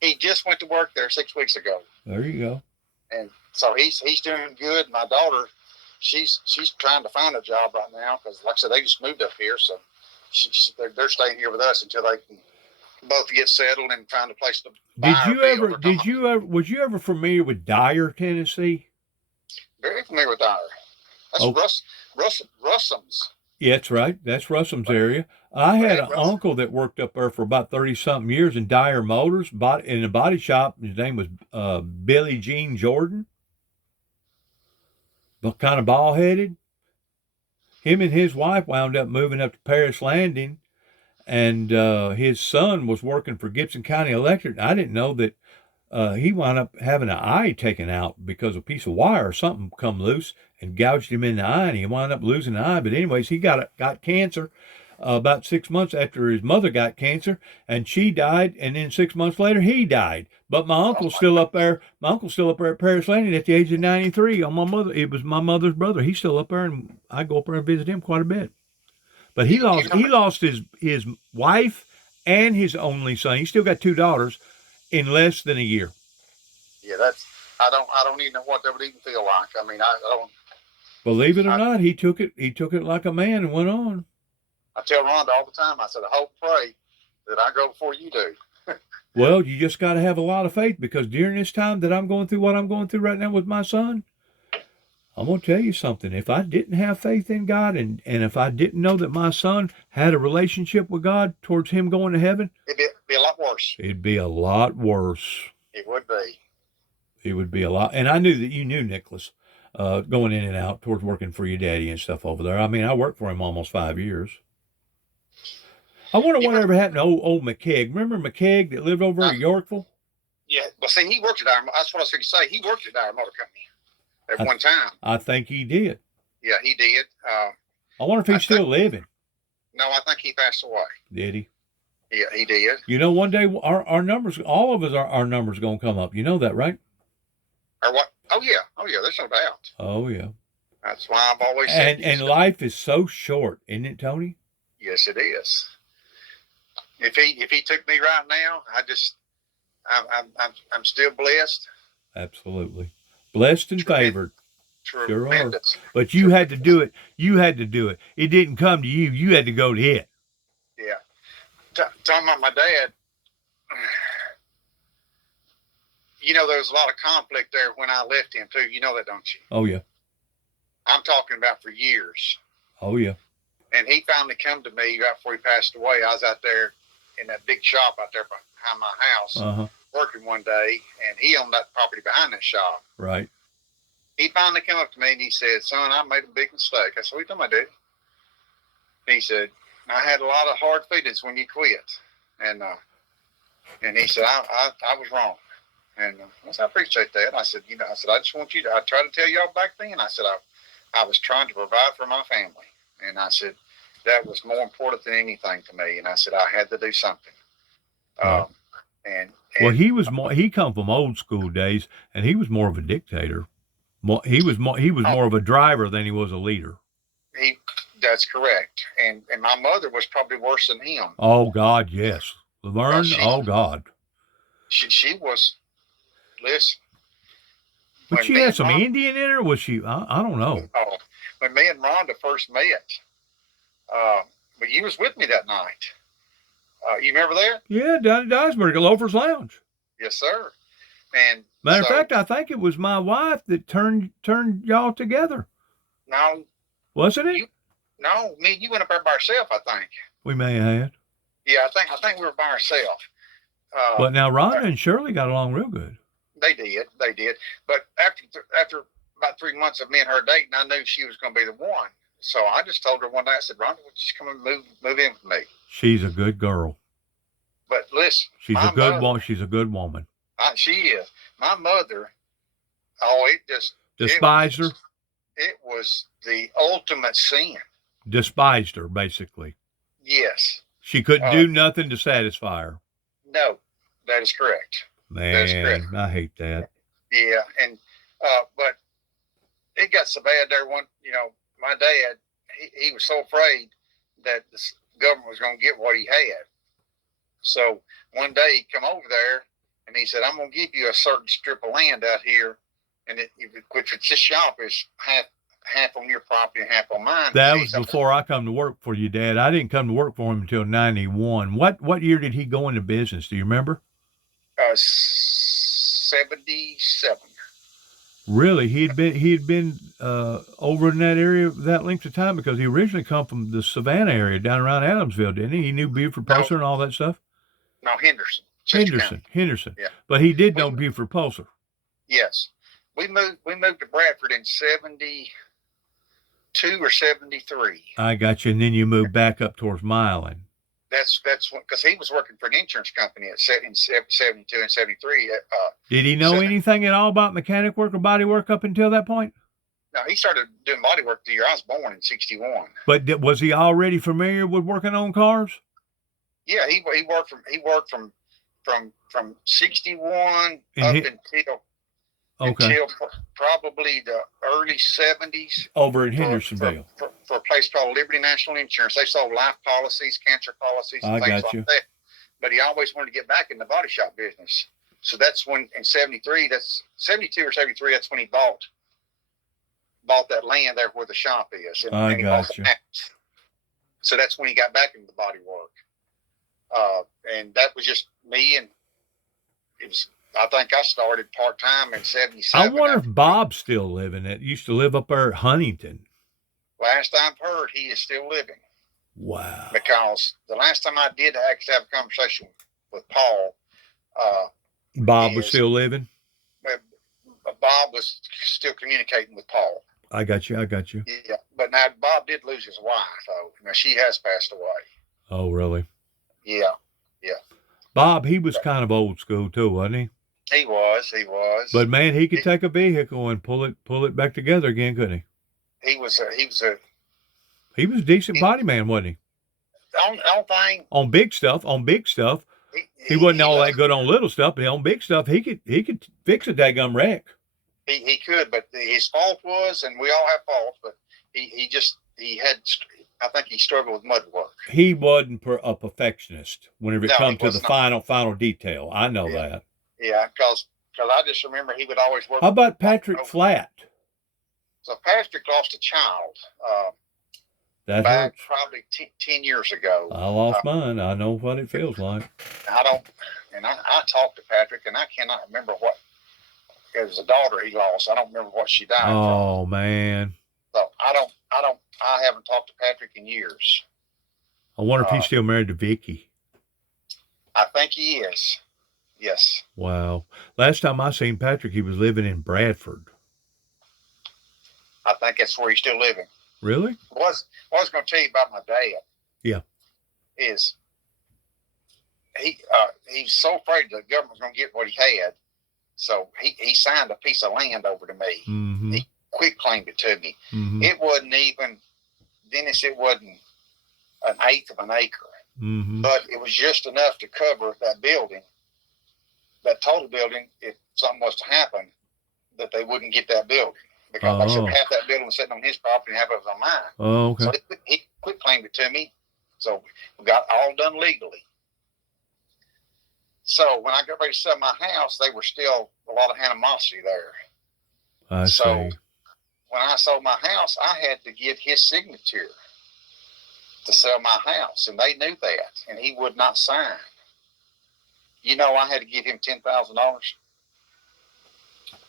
He just went to work there 6 weeks ago. There you go. And so he's doing good. My daughter, she's trying to find a job right now because, like I said, they just moved up here, so they're staying here with us until they can both get settled and find a place to buy. Was you ever familiar with Dyer, Tennessee? Very familiar with Dyer. That's Russum's. Yeah, that's right. That's Russum's area. I had an uncle that worked up there for about 30-something years in Dyer Motors, in a body shop. His name was Billy Jean Jordan. But kind of bald-headed. Him and his wife wound up moving up to Paris Landing, and his son was working for Gibson County Electric. I didn't know that he wound up having an eye taken out because a piece of wire or something come loose and gouged him in the eye, and he wound up losing the eye. But anyways, he got cancer about 6 months after his mother got cancer, and she died, and then 6 months later he died. But my uncle's still up there. My uncle's still up there at Paris Landing at the age of 93. It was my mother's brother. He's still up there, and I go up there and visit him quite a bit. But he lost his wife and his only son. He still got 2 daughters in less than a year. Yeah, I don't even know what that would even feel like. I mean, I don't. Believe it or not, he took it like a man and went on. I tell Rhonda all the time, I said, I hope and pray that I go before you do. Well, you just got to have a lot of faith, because during this time that I'm going through what I'm going through right now with my son, I'm going to tell you something. If I didn't have faith in God, and if I didn't know that my son had a relationship with God towards him going to heaven, it'd be a lot worse. It'd be a lot worse. It would be. It would be a lot. And I knew that you knew Nicholas going in and out towards working for your daddy and stuff over there. I mean, I worked for him almost 5 years. I wonder whatever happened to old McKeag. Remember McKeag that lived over at Yorkville? Yeah, well, see, he worked at Dyer. That's what I was going to say. He worked at Dyer Motor Company at one time. I think he did. Yeah, he did. I wonder if he's still living. No, I think he passed away. Did he? Yeah, he did. You know, one day our numbers, all of us, our numbers going to come up. You know that, right? Or what? Oh, yeah. There's no doubt. Oh, yeah. That's why I've always said. And life is so short, isn't it, Tony? Yes, it is. If he took me right now, I'm still blessed. Absolutely. Blessed and favored. Tremendous. Sure are. But you had to do it. It didn't come to you. You had to go to it. Yeah. Talking about my dad, you know, there was a lot of conflict there when I left him too. You know that, don't you? Oh, yeah. I'm talking about for years. Oh, yeah. And he finally come to me right before he passed away. I was out there in that big shop out there behind my house working one day, and he owned that property behind that shop. Right. He finally came up to me and he said, "Son, I made a big mistake." I said, "What are you talking about, Daddy?" He said, "I had a lot of hard feelings when you quit." And he said, I was wrong. And I said, "I appreciate that." I said, "I just want you to, I tried to tell y'all back then." I said, I was trying to provide for my family. And I said, that was more important than anything to me. And I said, I had to do something. Right. Well, he come from old school days, and he was more of a dictator. He was more of a driver than he was a leader. That's correct. And my mother was probably worse than him. Oh God, yes. Laverne, oh God. She was, listen. But she had some Indian in her, was she? I don't know. Oh, when me and Rhonda first met, but you was with me that night. You remember that? Yeah, down at Dyersburg, at Loafer's Lounge. Yes, sir. And matter of fact, I think it was my wife that turned y'all together. No. Wasn't it? No, me and you went up there by ourselves, I think. We may have had. Yeah, I think we were by ourselves. But now Rhonda and Shirley got along real good. They did. But after about 3 months of me and her dating, I knew she was going to be the one. So I just told her one day, I said, Rhonda, would you just come and move in with me? She's a good girl. But listen, She's a good woman. She's a good woman. She is. My mother, it just despised her. It was the ultimate sin. Despised her, basically. Yes. She couldn't do nothing to satisfy her. No, that is correct. Man, I hate that. Yeah, and but it got so bad there. My dad, he was so afraid that the government was going to get what he had. So one day he come over there and he said, "I'm going to give you a certain strip of land out here, and which this shop is half on your property and half on mine." That was before I come to work for you, Dad. I didn't come to work for him until 91. What year did he go into business? Do you remember? 77. Really? He had been over in that area that length of time, because he originally come from the Savannah area down around Adamsville, didn't he? He knew Buford Pulser and all that stuff? No, Henderson. Henderson. Yeah. But he did know Buford Pulser. Yes. We moved to Bradford in 72 or 73. I got you. And then you moved back up towards Milan. That's because he was working for an insurance company in 72 and 73. Did he know anything at all about mechanic work or body work up until that point? No, he started doing body work the year I was born in 61. But was he already familiar with working on cars? Yeah, he worked from 61 until probably the early 70s. Over in Hendersonville. For a place called Liberty National Insurance. They sold life policies, cancer policies, and things like that. But he always wanted to get back in the body shop business. So that's when, in 73, that's 72 or 73, that's when he bought that land there where the shop is. I got you. So that's when he got back into the body work. And that was just me, and I think I started part-time in 77. I wonder if Bob's still living. It used to live up there at Huntington. Last I've heard, he is still living. Wow. Because the last time I did actually have a conversation with Paul, Bob was still living? Bob was still communicating with Paul. I got you. Yeah, but now Bob did lose his wife, though. Now she has passed away. Oh, really? Yeah. Bob, he was kind of old school too, wasn't he? He was. But man, he could take a vehicle and pull it back together again, couldn't he? He was a decent body man, wasn't he? On big stuff. He wasn't all that good on little stuff, but on big stuff, he could fix a daggum wreck. He could, but his fault was, and we all have faults, but I think he struggled with mud work. He wasn't a perfectionist whenever it comes to the final detail. I know that. Yeah, because I just remember he would always work. How about Patrick Flatt? So Patrick lost a child back hurts. Probably 10 years ago. I lost mine. I know what it feels like. I talked to Patrick, and I cannot remember what. It was a daughter he lost. I don't remember what she died from. Oh, man. So I haven't talked to Patrick in years. I wonder if he's still married to Vicky. I think he is. Yes. Wow. Last time I seen Patrick, he was living in Bradford. I think that's where he's still living. Really? What I was going to tell you about my dad. Yeah. Is he's so afraid the government was going to get what he had, so he signed a piece of land over to me. Mm-hmm. He quick claimed it to me. Mm-hmm. It wasn't even, Dennis, it wasn't an eighth of an acre. Mm-hmm. But it was just enough to cover that building, that total building, if something was to happen, that they wouldn't get that building. Because like I said, half that building was sitting on his property and half of it was on mine. Oh, okay. So he quick claimed it to me. So we got all done legally. So when I got ready to sell my house, there was still a lot of animosity there. I see. When I sold my house, I had to get his signature to sell my house, and they knew that, and he would not sign. You know, I had to give him $10,000.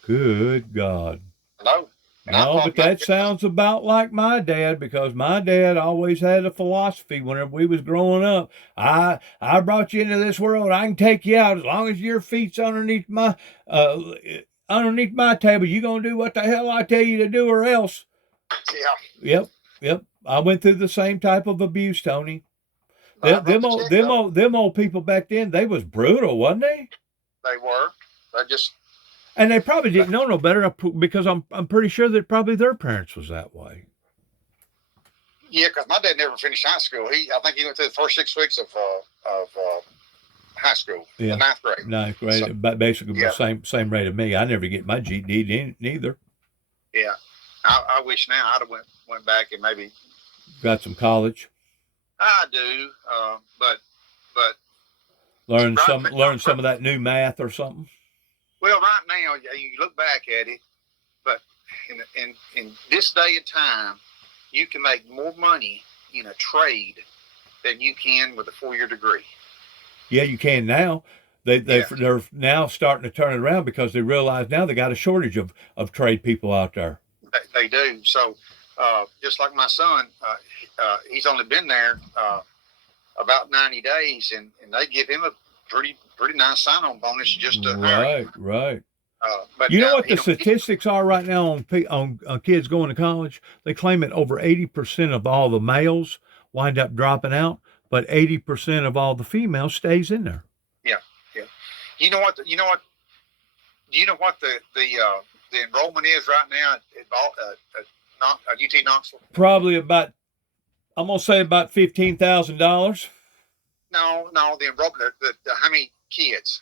Good God. No, And I No, but parked my that sounds about like my dad, because my dad always had a philosophy whenever we was growing up. I brought you into this world. I can take you out as long as your feet's uh underneath my table. You gonna do what the hell I tell you to do, or else. Yeah. Yep. I went through the same type of abuse, Tony. I wrote the check, though. Them old people back then, they was brutal, wasn't they? They were. They just. And they probably didn't know no better, because I'm pretty sure that probably their parents was that way. Yeah, because my dad never finished high school. I think he went through the first 6 weeks of high school, Yeah. the ninth grade. Ninth grade, So, but basically yeah. the same rate of me. I never get my GED neither. Yeah, I wish now I'd have went back and maybe Got some college. I do, but Learn some of that new math or something. well, right now you look back at it, but in this day and time, you can make more money in a trade than you can with a 4-year degree. Yeah, you can now. They're now starting to turn it around, because they realize now they got a shortage of trade people out there. They do. So just like my son, he's only been there about 90 days, and they give him a pretty nice sign-on bonus just to hire him. Right. But you know what the statistics are right now on kids going to college? They claim that over 80% of all the males wind up dropping out, but 80% of all the females stays in there. Yeah. You know what? Do you know what the enrollment is right now at UT Knoxville? Probably about, I'm gonna say about $15,000. No, the enrollment. The how many kids?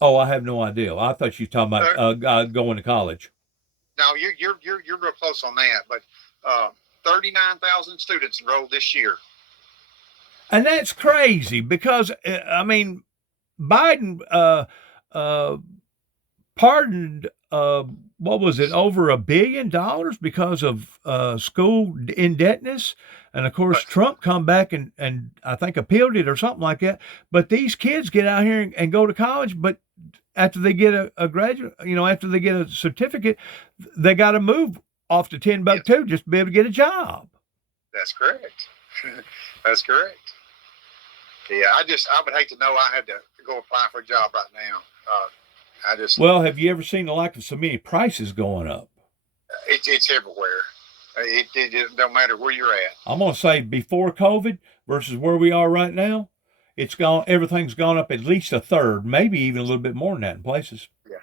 Oh, I have no idea. I thought you were talking about going to college. No, you're real close on that, but 39,000 students enrolled this year. And that's crazy, because I mean, Biden pardoned what was it, over $1 billion because of school indebtedness, and of course Trump come back and I think appealed it or something like that. But these kids get out here and go to college, but after they get a graduate, after they get a certificate, they got to move off to Timbuktu just to be able to get a job. That's correct. That's correct. Yeah, I would hate to know I had to go apply for a job right now. Well, have you ever seen the like of so many prices going up? It's everywhere. It don't matter where you're at. I'm gonna say before COVID versus where we are right now, everything's gone up at least a third, maybe even a little bit more than that in places. Yeah.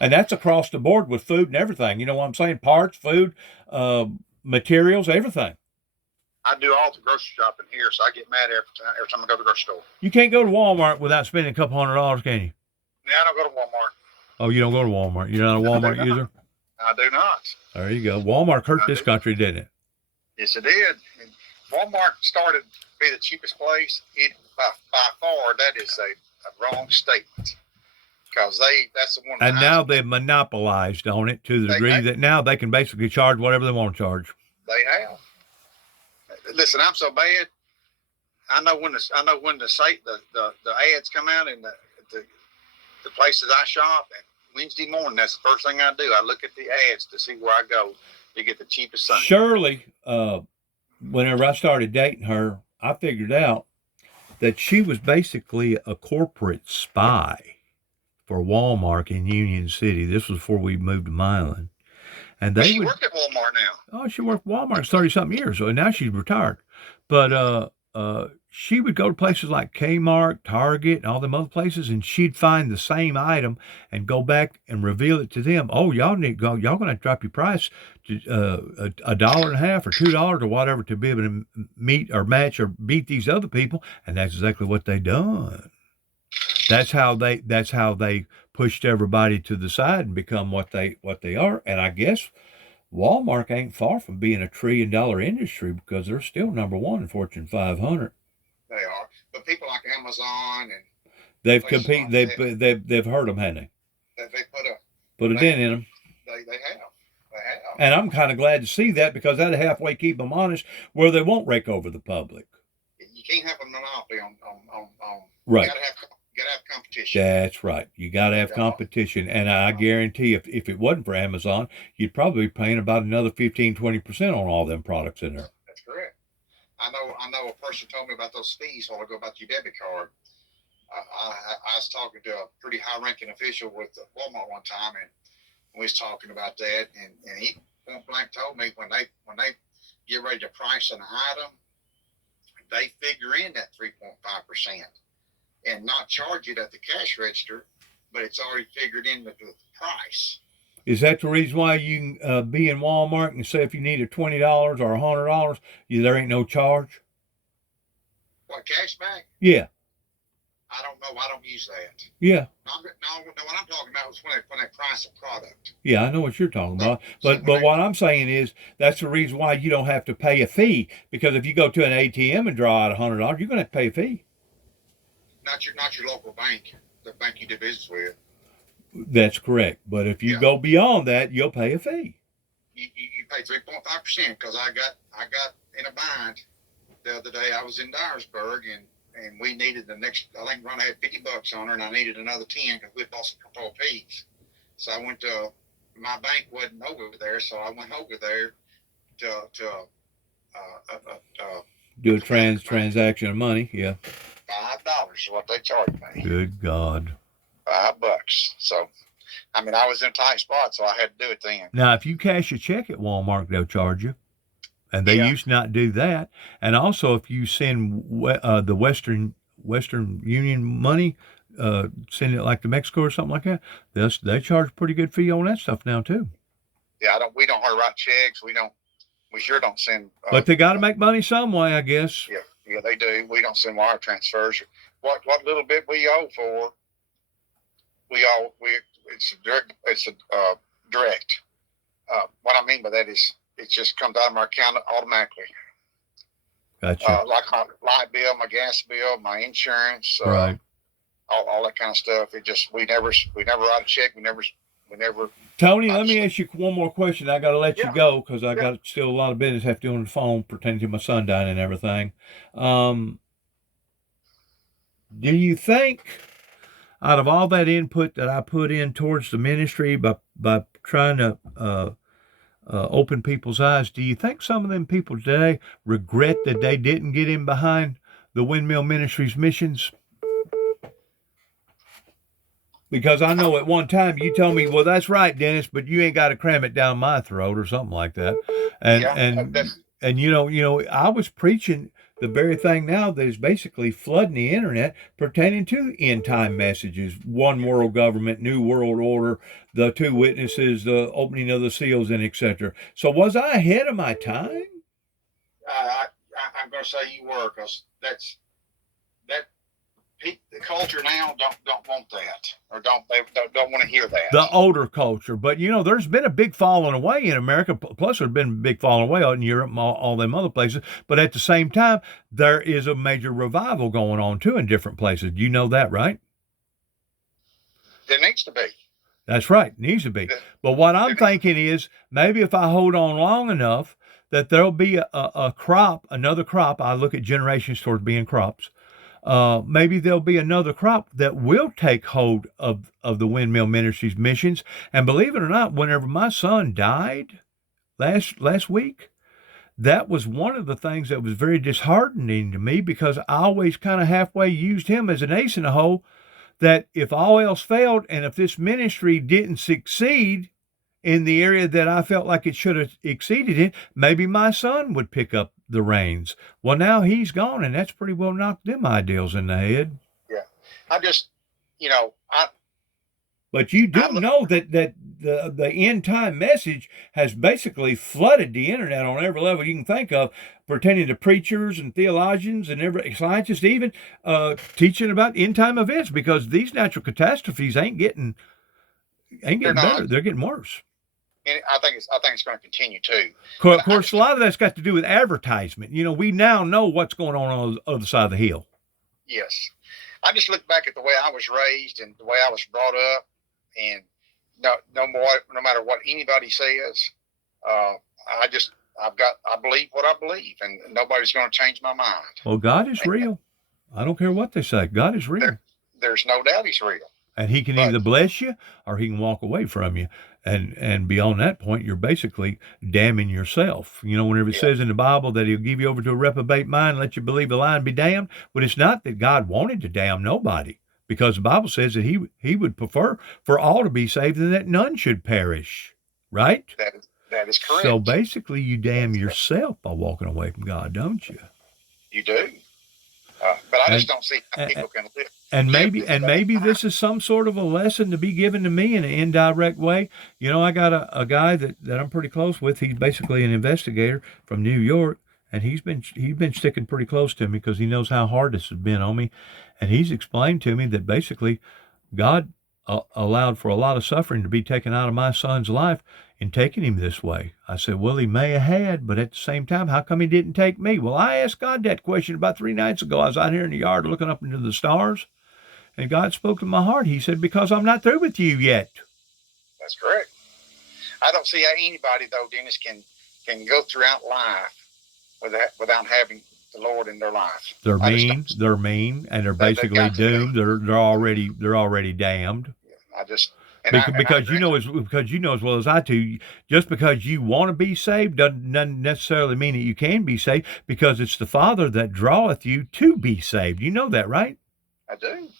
And that's across the board with food and everything. You know what I'm saying? Parts, food, materials, everything. I do all the grocery shopping here, so I get mad every time I go to the grocery store. You can't go to Walmart without spending a couple $100, can you? Yeah, I don't go to Walmart. Oh, you don't go to Walmart? You're not a Walmart user? I do not. There you go. Walmart hurt this country, didn't it? Yes, it did. And Walmart started to be the cheapest place. By far, that is a wrong statement, because that's the one. And now they've monopolized on it to the degree that now they can basically charge whatever they want to charge. They have. Listen, I'm so bad. I know when the ads come out in the places I shop, and Wednesday morning, that's the first thing I do. I look at the ads to see where I go to get the cheapest Sunday. Shirley, whenever I started dating her, I figured out that she was basically a corporate spy for Walmart in Union City. This was before we moved to Milan. And she worked at Walmart now. Oh, she worked at Walmart 30-something years, so now she's retired. But she would go to places like Kmart, Target, and all them other places, and she'd find the same item and go back and reveal it to them. Oh, y'all need to go. Y'all gonna have to drop your price to $1.50 or $2 or whatever to be able to meet or match or beat these other people. And that's exactly what they done. That's how they pushed everybody to the side and become what they are. And I guess Walmart ain't far from being a $1 trillion industry, because they're still number one in Fortune 500. They are, but people like Amazon and they've competed. They've hurt them, haven't they? They put a dent in them. They have. And I'm kind of glad to see that, because that'll halfway keep them honest, where they won't rake over the public. You can't have a monopoly on right. You gotta have competition. That's right. You got to have competition. And I guarantee if it wasn't for Amazon, you'd probably be paying about another 15-20% on all them products in there. That's correct. I know a person told me about those fees while ago about your debit card. I was talking to a pretty high-ranking official with Walmart one time, and we was talking about that, and he point blank told me when they get ready to price an item, they figure in that 3.5% and not charge it at the cash register, but it's already figured in with the price. Is that the reason why you can be in Walmart and say if you need a $20 or $100, there ain't no charge? What, cash back? Yeah. I don't know. I don't use that. Yeah. No, what I'm talking about was when they price a product. Yeah, I know what you're talking about. But what I'm saying is that's the reason why you don't have to pay a fee. Because if you go to an ATM and draw out $100, you're going to have to pay a fee. Not your local bank, the bank you do business with. That's correct. But if you go beyond that, you'll pay a fee. You pay 3.5% because I got in a bind the other day. I was in Dyersburg and we needed the next. I think Ron had $50 on her, and I needed another 10 because we bought some couple of peas. So I went to my bank wasn't over there, so I went over there to do a transaction of money. Yeah. $5 is what they charged me. Good God. $5. So, I mean, I was in a tight spot, so I had to do it then. Now, if you cash a check at Walmart, they'll charge you. And they used to not do that. And also, if you send the Western Union money, send it like to Mexico or something like that, they charge a pretty good fee on that stuff now too. Yeah, we don't write checks. We sure don't send. But they got to make money some way, I guess. Yeah, they do. We don't send wire transfers. What little bit we owe for, it's a direct. What I mean by that is it just comes out of my account automatically. Gotcha. Like my light bill, my gas bill, my insurance, right. All that kind of stuff. It just we never write a check. We never. Tony, let me ask you one more question. I got to let you go because I got still a lot of business I have to do on the phone pertaining to my son dying and everything. Do you think, out of all that input that I put in towards the ministry by trying to open people's eyes, do you think some of them people today regret that they didn't get in behind the Windmill Ministries missions? Because I know at one time you told me, well, that's right, Dennis, but you ain't got to cram it down my throat or something like that. And you know, I was preaching the very thing now that is basically flooding the internet pertaining to end time messages, one world government, new world order, the two witnesses, the opening of the seals, and etc. So was I ahead of my time? I'm going to say you were, because the culture now don't want that, or don't want to hear that. The older culture, but there's been a big falling away in America. Plus, there's been a big falling away out in Europe and all them other places. But at the same time, there is a major revival going on too in different places. You know that, right? There needs to be. That's right, needs to be. But what I'm thinking is maybe if I hold on long enough, that there'll be a crop, another crop. I look at generations towards being crops. Maybe there'll be another crop that will take hold of the Windmill Ministries missions. And believe it or not, whenever my son died last week, that was one of the things that was very disheartening to me, because I always kind of halfway used him as an ace in the hole, that if all else failed and if this ministry didn't succeed in the area that I felt like it should have exceeded in, maybe my son would pick up the reins. Well, now he's gone, and that's pretty well knocked them ideals in the head. Yeah. I just, But you do know that the end time message has basically flooded the internet on every level you can think of, pertaining to preachers and theologians and every scientists, even teaching about end time events, because these natural catastrophes ain't getting better; they're getting worse. And I think it's going to continue too. Of course, a lot of that's got to do with advertisement. We now know what's going on the other side of the hill. Yes. I just look back at the way I was raised and the way I was brought up, and no matter what anybody says, I believe what I believe, and nobody's going to change my mind. Well, God is real. I don't care what they say. God is real. there's no doubt he's real. And he can either bless you or he can walk away from you. And beyond that point, you're basically damning yourself. You know, whenever it says in the Bible that he'll give you over to a reprobate mind, let you believe a lie and be damned. But it's not that God wanted to damn nobody, because the Bible says that he would prefer for all to be saved and that none should perish. Right? That is correct. So basically, you damn yourself by walking away from God, don't you? You do. But I just don't see how people can live. And maybe this is some sort of a lesson to be given to me in an indirect way. You know, I got a guy that I'm pretty close with. He's basically an investigator from New York, and he's been sticking pretty close to me because he knows how hard this has been on me. And he's explained to me that basically God allowed for a lot of suffering to be taken out of my son's life in taking him this way. I said, well, he may have had, but at the same time, how come he didn't take me? Well, I asked God that question about 3 nights ago. I was out here in the yard looking up into the stars, and God spoke to my heart. He said, because I'm not through with you yet. That's correct. I don't see how anybody, though, Dennis, can go throughout life without having the Lord in their life. They're mean, and they're basically doomed. They're already damned. Because you know as well as I do, just because you want to be saved doesn't necessarily mean that you can be saved, because it's the Father that draweth you to be saved. You know that, right? I do.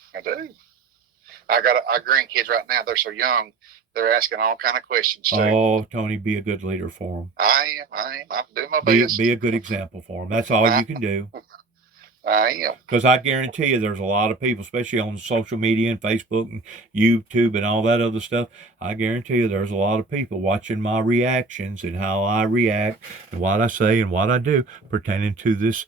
I got our grandkids right now. They're so young. They're asking all kind of questions too. Oh, Tony, be a good leader for them. I am. I'm doing my best. Be a good example for them. That's all you can do. I am. Because I guarantee you there's a lot of people, especially on social media and Facebook and YouTube and all that other stuff. I guarantee you there's a lot of people watching my reactions and how I react and what I say and what I do pertaining to this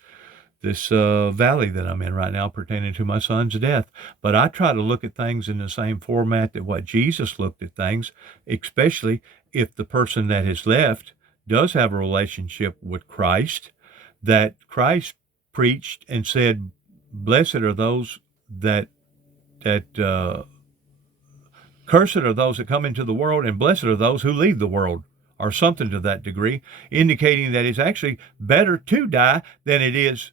valley that I'm in right now, pertaining to my son's death. But I try to look at things in the same format that what Jesus looked at things, especially if the person that has left does have a relationship with Christ, that Christ preached and said, blessed are those that cursed are those that come into the world, and blessed are those who leave the world, or something to that degree, indicating that it's actually better to die than it is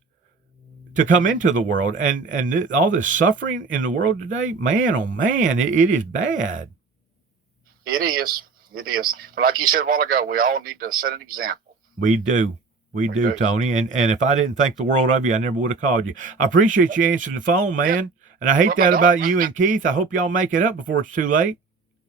to come into the world. And all this suffering in the world today, man, oh man, it is bad. It is. But like you said a while ago, we all need to set an example. We do, Tony. And if I didn't think the world of you, I never would have called you. I appreciate you answering the phone, man. Yeah. And I hate that about you and Keith. I hope y'all make it up before it's too late.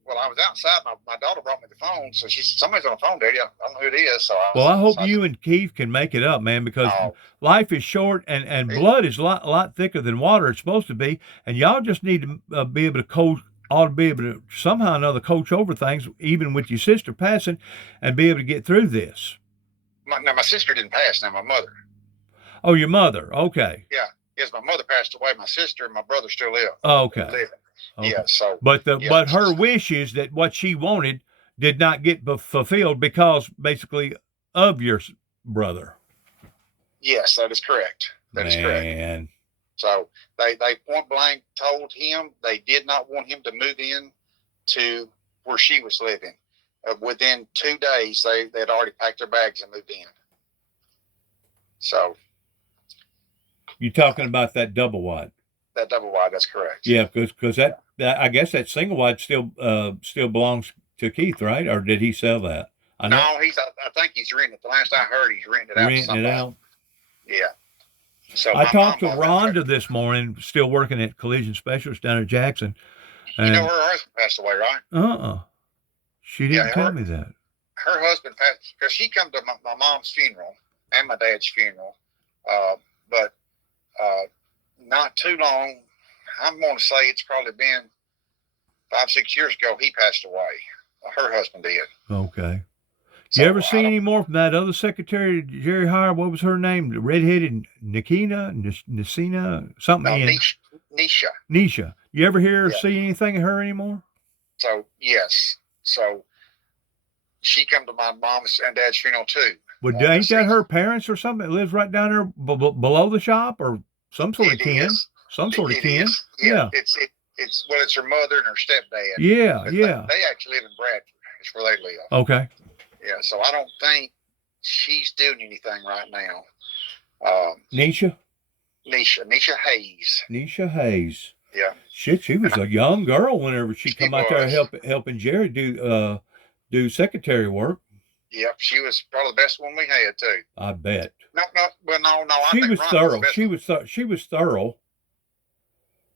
Well, I was outside. My daughter brought me the phone, so somebody's on the phone, Daddy. I don't know who it is. So I hope you and Keith can make it up, man, because life is short and blood is a lot thicker than water. It's supposed to be, and y'all just need to be able to coach. Ought to be able to somehow or another coach over things, even with your sister passing, and be able to get through this. My sister didn't pass. Now my mother. Oh, your mother. Okay. Yeah. Yes, my mother passed away. My sister and my brother still live. Oh, okay. Okay. Yeah. So. But her wishes that what she wanted did not get fulfilled because basically of your brother. Yes, that is correct. That is correct. So they point blank told him they did not want him to move in to where she was living. Within 2 days, they'd already packed their bags and moved in. So. You're talking about that double wide. That double wide, that's correct. Yeah, because that I guess that single wide still belongs to Keith, right? Or did he sell that? No, I think he's renting it. The last I heard, he's renting it out. Renting it out. Yeah. So I talked to Rhonda this morning, still working at Collision Specialist down in Jackson. You know her husband passed away, right? She didn't tell me that. Her husband passed because she come to my mom's funeral and my dad's funeral, but not too long. I'm going to say it's probably been 5-6 years ago. He passed away. Her husband did. Okay. So, you ever see any more from that other secretary, Jerry Hire? What was her name? The redheaded Nisina, something. No, Nisha. Nisha. You ever hear or see anything of her anymore? So yes. So she come to my mom's and dad's funeral too. Well, ain't that her parents or something that lives right down there below the shop, or some sort of kin? Some sort of kin. Yeah. It's her mother and her stepdad. Yeah. They actually live in Bradford. It's where they live. Okay. Yeah, so I don't think she's doing anything right now. Nisha Hayes. Nisha Hayes. Yeah. Shit, she was a young girl whenever she come out there was. helping Jerry do secretary work. Yep, she was probably the best one we had too. I bet. No. I She think was Rhonda thorough. was the best one. She was thorough.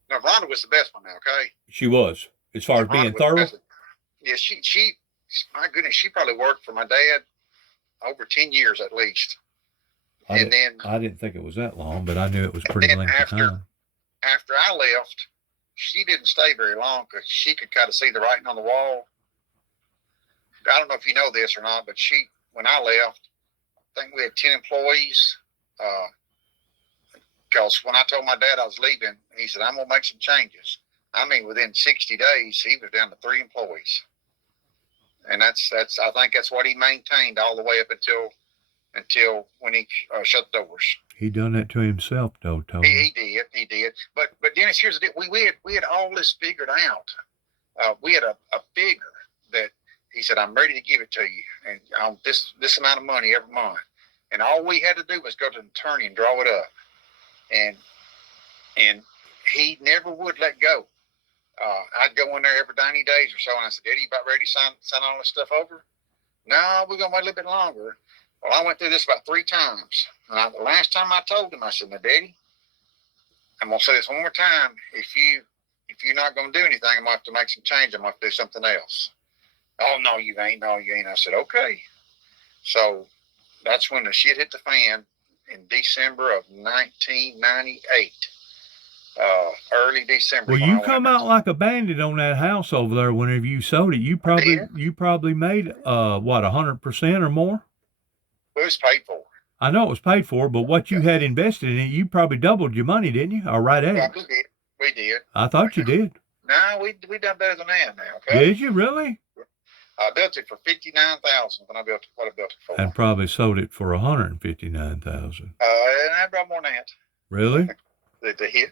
No, Rhonda was the best one. Okay. She was, as far Yeah, as Rhonda being was the thorough. best. Yeah, she. My goodness, she probably worked for my dad over 10 years at least. I didn't think it was that long, but I knew it was pretty lengthy time. After I left, she didn't stay very long because she could kind of see the writing on the wall. I don't know if you know this or not, but when I left, I think we had 10 employees. Because when I told my dad I was leaving, he said, I'm going to make some changes. I mean, within 60 days, he was down to 3 employees. And I think that's what he maintained all the way up until when he shut the doors. He done that to himself, though, Tony. He did. But Dennis, here's the deal. We had all this figured out. We had a figure that he said, I'm ready to give it to you, and on this amount of money every month. And all we had to do was go to an attorney and draw it up. And he never would let go. I'd go in there every 90 days or so, and I said, Daddy, you about ready to sign all this stuff over? No, we're going to wait a little bit longer. Well, I went through this about 3 times. And the last time I told him, I said, now, Daddy, I'm going to say this one more time. If you're not going to do anything, I'm going to have to make some change. I'm going to have to do something else. Oh, no, you ain't. No, you ain't. I said, okay. So that's when the shit hit the fan in December of 1998. Early December. Well, you come out like a bandit on that house over there. Whenever you sold it, you probably made what, 100% or more. It was paid for. I know it was paid for, but what you had invested in it, you probably doubled your money, didn't you? Or right at it. We did. I thought you did. No, we done better than that now. Okay. Did you really? I built it for $59,000 when I built it. What I built it for. And probably sold it for $159,000. And I brought more than that. Really? The hit.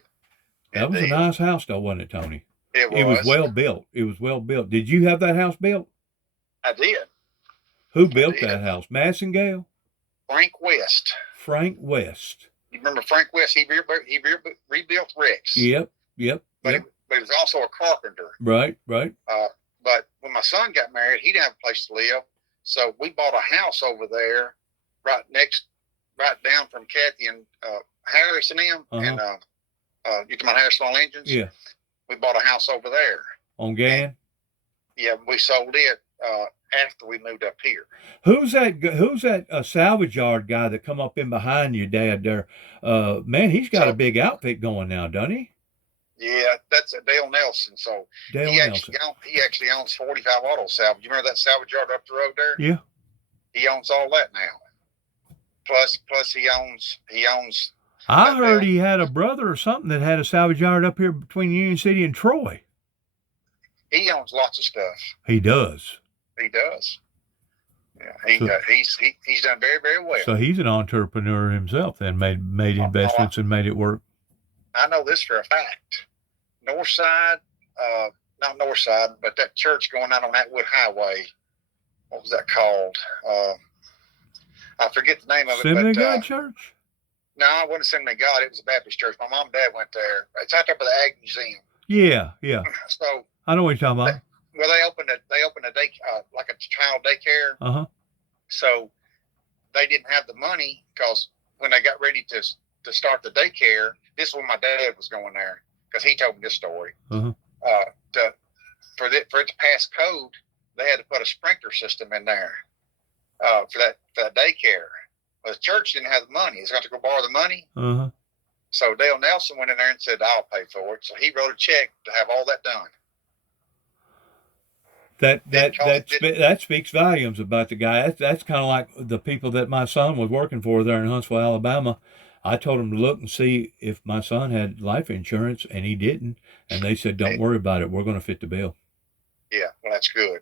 That was a nice house, though, wasn't it, Tony? It was well built. It was well built. Did you have that house built? I did. Who built that house? Massengale? Frank West. Frank West. You remember Frank West? He rebuilt Rex. Yep. But he was also a carpenter. Right. But when my son got married, he didn't have a place to live. So we bought a house over there right down from Kathy and Harris and them. Uh-huh. And you come on Harris Small Engines? Yeah. We bought a house over there. On Gann? Yeah, we sold it after we moved up here. Who's that salvage yard guy that come up in behind your dad there? Man, he's got a big outfit going now, doesn't he? Yeah, that's Dale Nelson. So he actually owns 45 Auto Salvage. You remember that salvage yard up the road there? Yeah. He owns all that now. Plus he owns. I heard he had a brother or something that had a salvage yard up here between Union City and Troy. He owns lots of stuff. He does. He does. Yeah, he's done very, very well. So he's an entrepreneur himself. Then made investments and made it work. I know this for a fact. Not North Side, but that church going out on Atwood Highway. What was that called? I forget the name of it. Assembly of God Church? No, it wasn't Assembly of God. It was a Baptist church. My mom and dad went there. It's out there by the Ag Museum. Yeah. So I know what you're talking about. They opened a day like a child daycare. Uh-huh. So they didn't have the money because when they got ready to start the daycare, this is when my dad was going there because he told me this story. Uh-huh. For it to pass code, they had to put a sprinkler system in there for that daycare. But the church didn't have the money. He's got to go borrow the money. Uh-huh. So Dale Nelson went in there and said, I'll pay for it. So he wrote a check to have all that done. That speaks volumes about the guy. That's kind of like the people that my son was working for there in Huntsville, Alabama. I told him to look and see if my son had life insurance, and he didn't. And they said, don't worry about it. We're going to fit the bill. Yeah, well, that's good.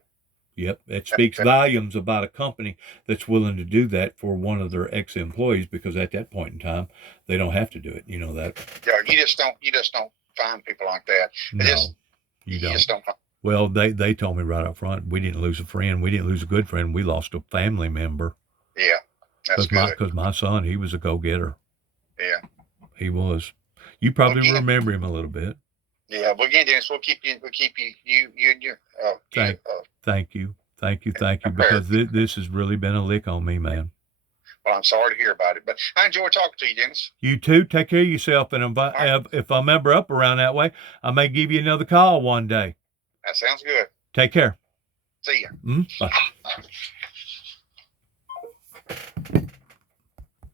Yep, it speaks volumes about a company that's willing to do that for one of their ex-employees, because at that point in time, they don't have to do it. You know that. Yeah, you just don't find people like that. No, you don't. Just don't find. Well, they told me right up front, we didn't lose a friend. We didn't lose a good friend. We lost a family member. Yeah, that's good. Because my son, he was a go-getter. Yeah. He was. You probably remember him a little bit. Yeah, well, again, Dennis, we'll keep you and your Thank you. prepared. Because this has really been a lick on me, man. Well, I'm sorry to hear about it, but I enjoy talking to you, Dennis. You too. Take care of yourself. And Right. if I'm ever up around that way, I may give you another call one day. That sounds good. Take care. See ya. Bye.